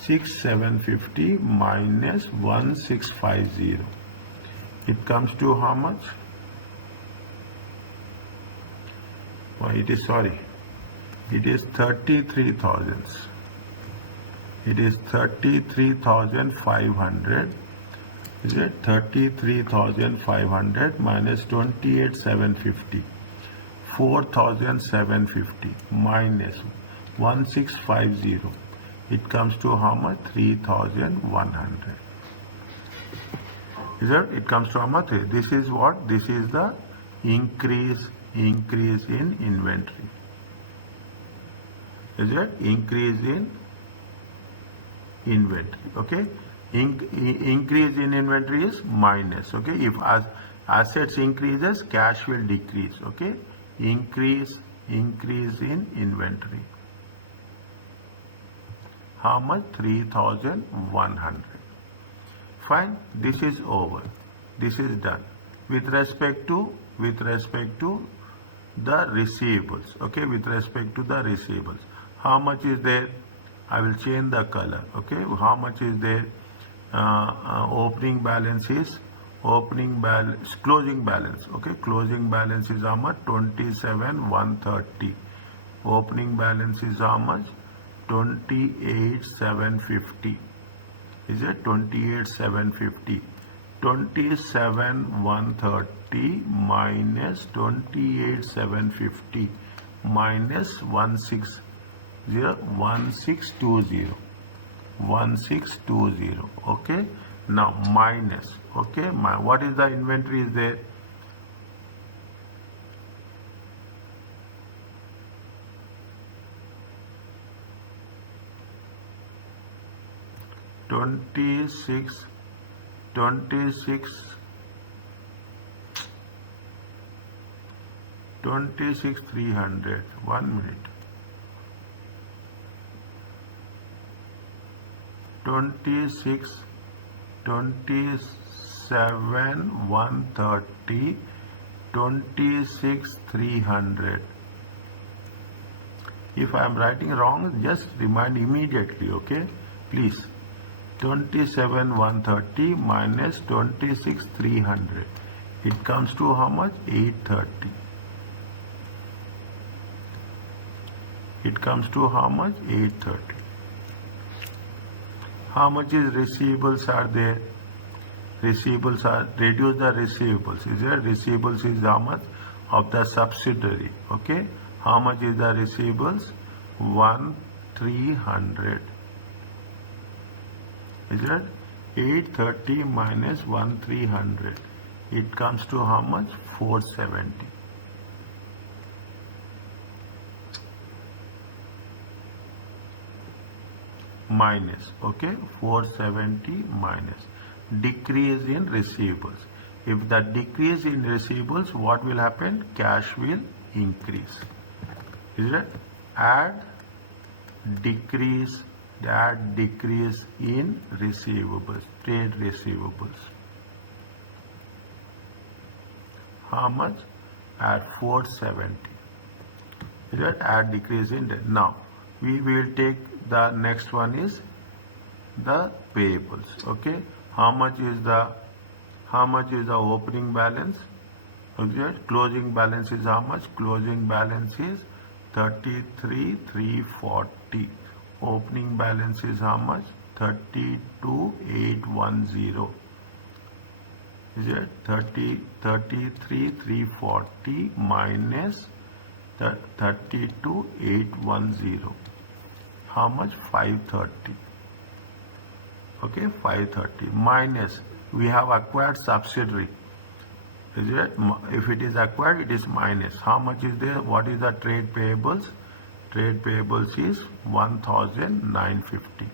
6,750 minus 1,650. It comes to how much? Oh, it is 33,000. It is 33,500. Is it 33,500 minus 28,750? 4,750 minus 1,650. It comes to how much? 3,100. Is it? It comes to how much? This is what? This is the increase in inventory. Is it? Increase in inventory. Okay. Increase in inventory is minus. Okay. If assets increases, cash will decrease. Okay. Increase in inventory. How much? 3,100. Fine. This is over. This is done. With respect to the receivables. Okay. With respect to the receivables. How much is there? I will change the color. Okay. How much is there? Opening balance is closing balance. Okay. Closing balance is how much? 27,130. Opening balance is how much? 28,750. Is it 28,750? 27,130 minus 28,750 minus 1620. 1620. Okay. Now minus. Okay. What is the inventory is there? Twenty-six 300. 1 minute. 27,130. 26,300. If I am writing wrong, just remind immediately. Okay, please. 27,130 minus 26,300. It comes to how much? 830. It comes to how much? 830. How much is receivables are there? Receivables are, reduce the receivables. Is there? Receivables is how much? Of the subsidiary. Okay. How much is the receivables? 1,300. Is it? 830 minus 1,300. It comes to how much? 470. minus, okay, 470 minus decrease in receivables. If the decrease in receivables, what will happen? Cash will increase. Is it? Add decrease in receivables, trade receivables. How much? At 470. Is it? Add decrease in debt. Now we will take the next one is the payables. Okay. How much is the opening balance? Okay. Closing balance is how much? Closing balance is 33,340. Opening balance is how much? 32,810. Is it 33,340 minus 32,810? How much? 530. Okay, 530 minus we have acquired subsidiary. Is it? If it is acquired, it is minus. How much is there? What is the trade payables? Trade payables is 1,950.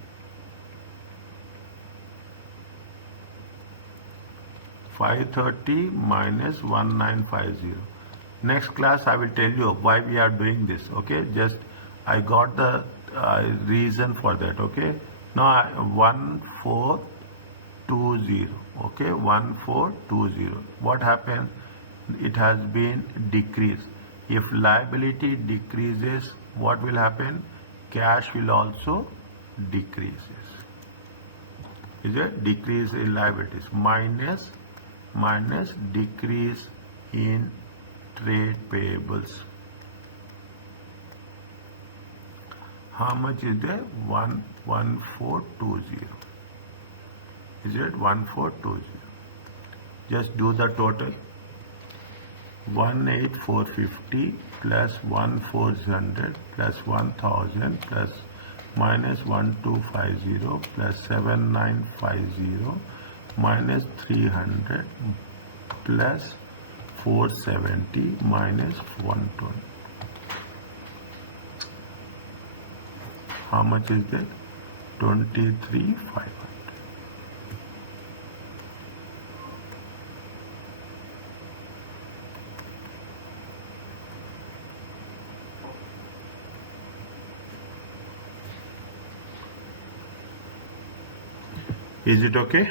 530 minus 1950. Next class I will tell you why we are doing this. Okay, just I got the reason for that. Okay, now 1420. Okay, 1420. What happens? It has been decreased. If liability decreases, what will happen? Cash will also decreases. Is it? Decrease in liabilities minus decrease in trade payables. How much is there? 1420. Is it? 1420. Just do the total. 18,450 plus 1,400 plus 1,000 plus minus 1,250 plus 7,950 minus 300 plus 470 minus 120. How much is that? 23,500. Is it okay?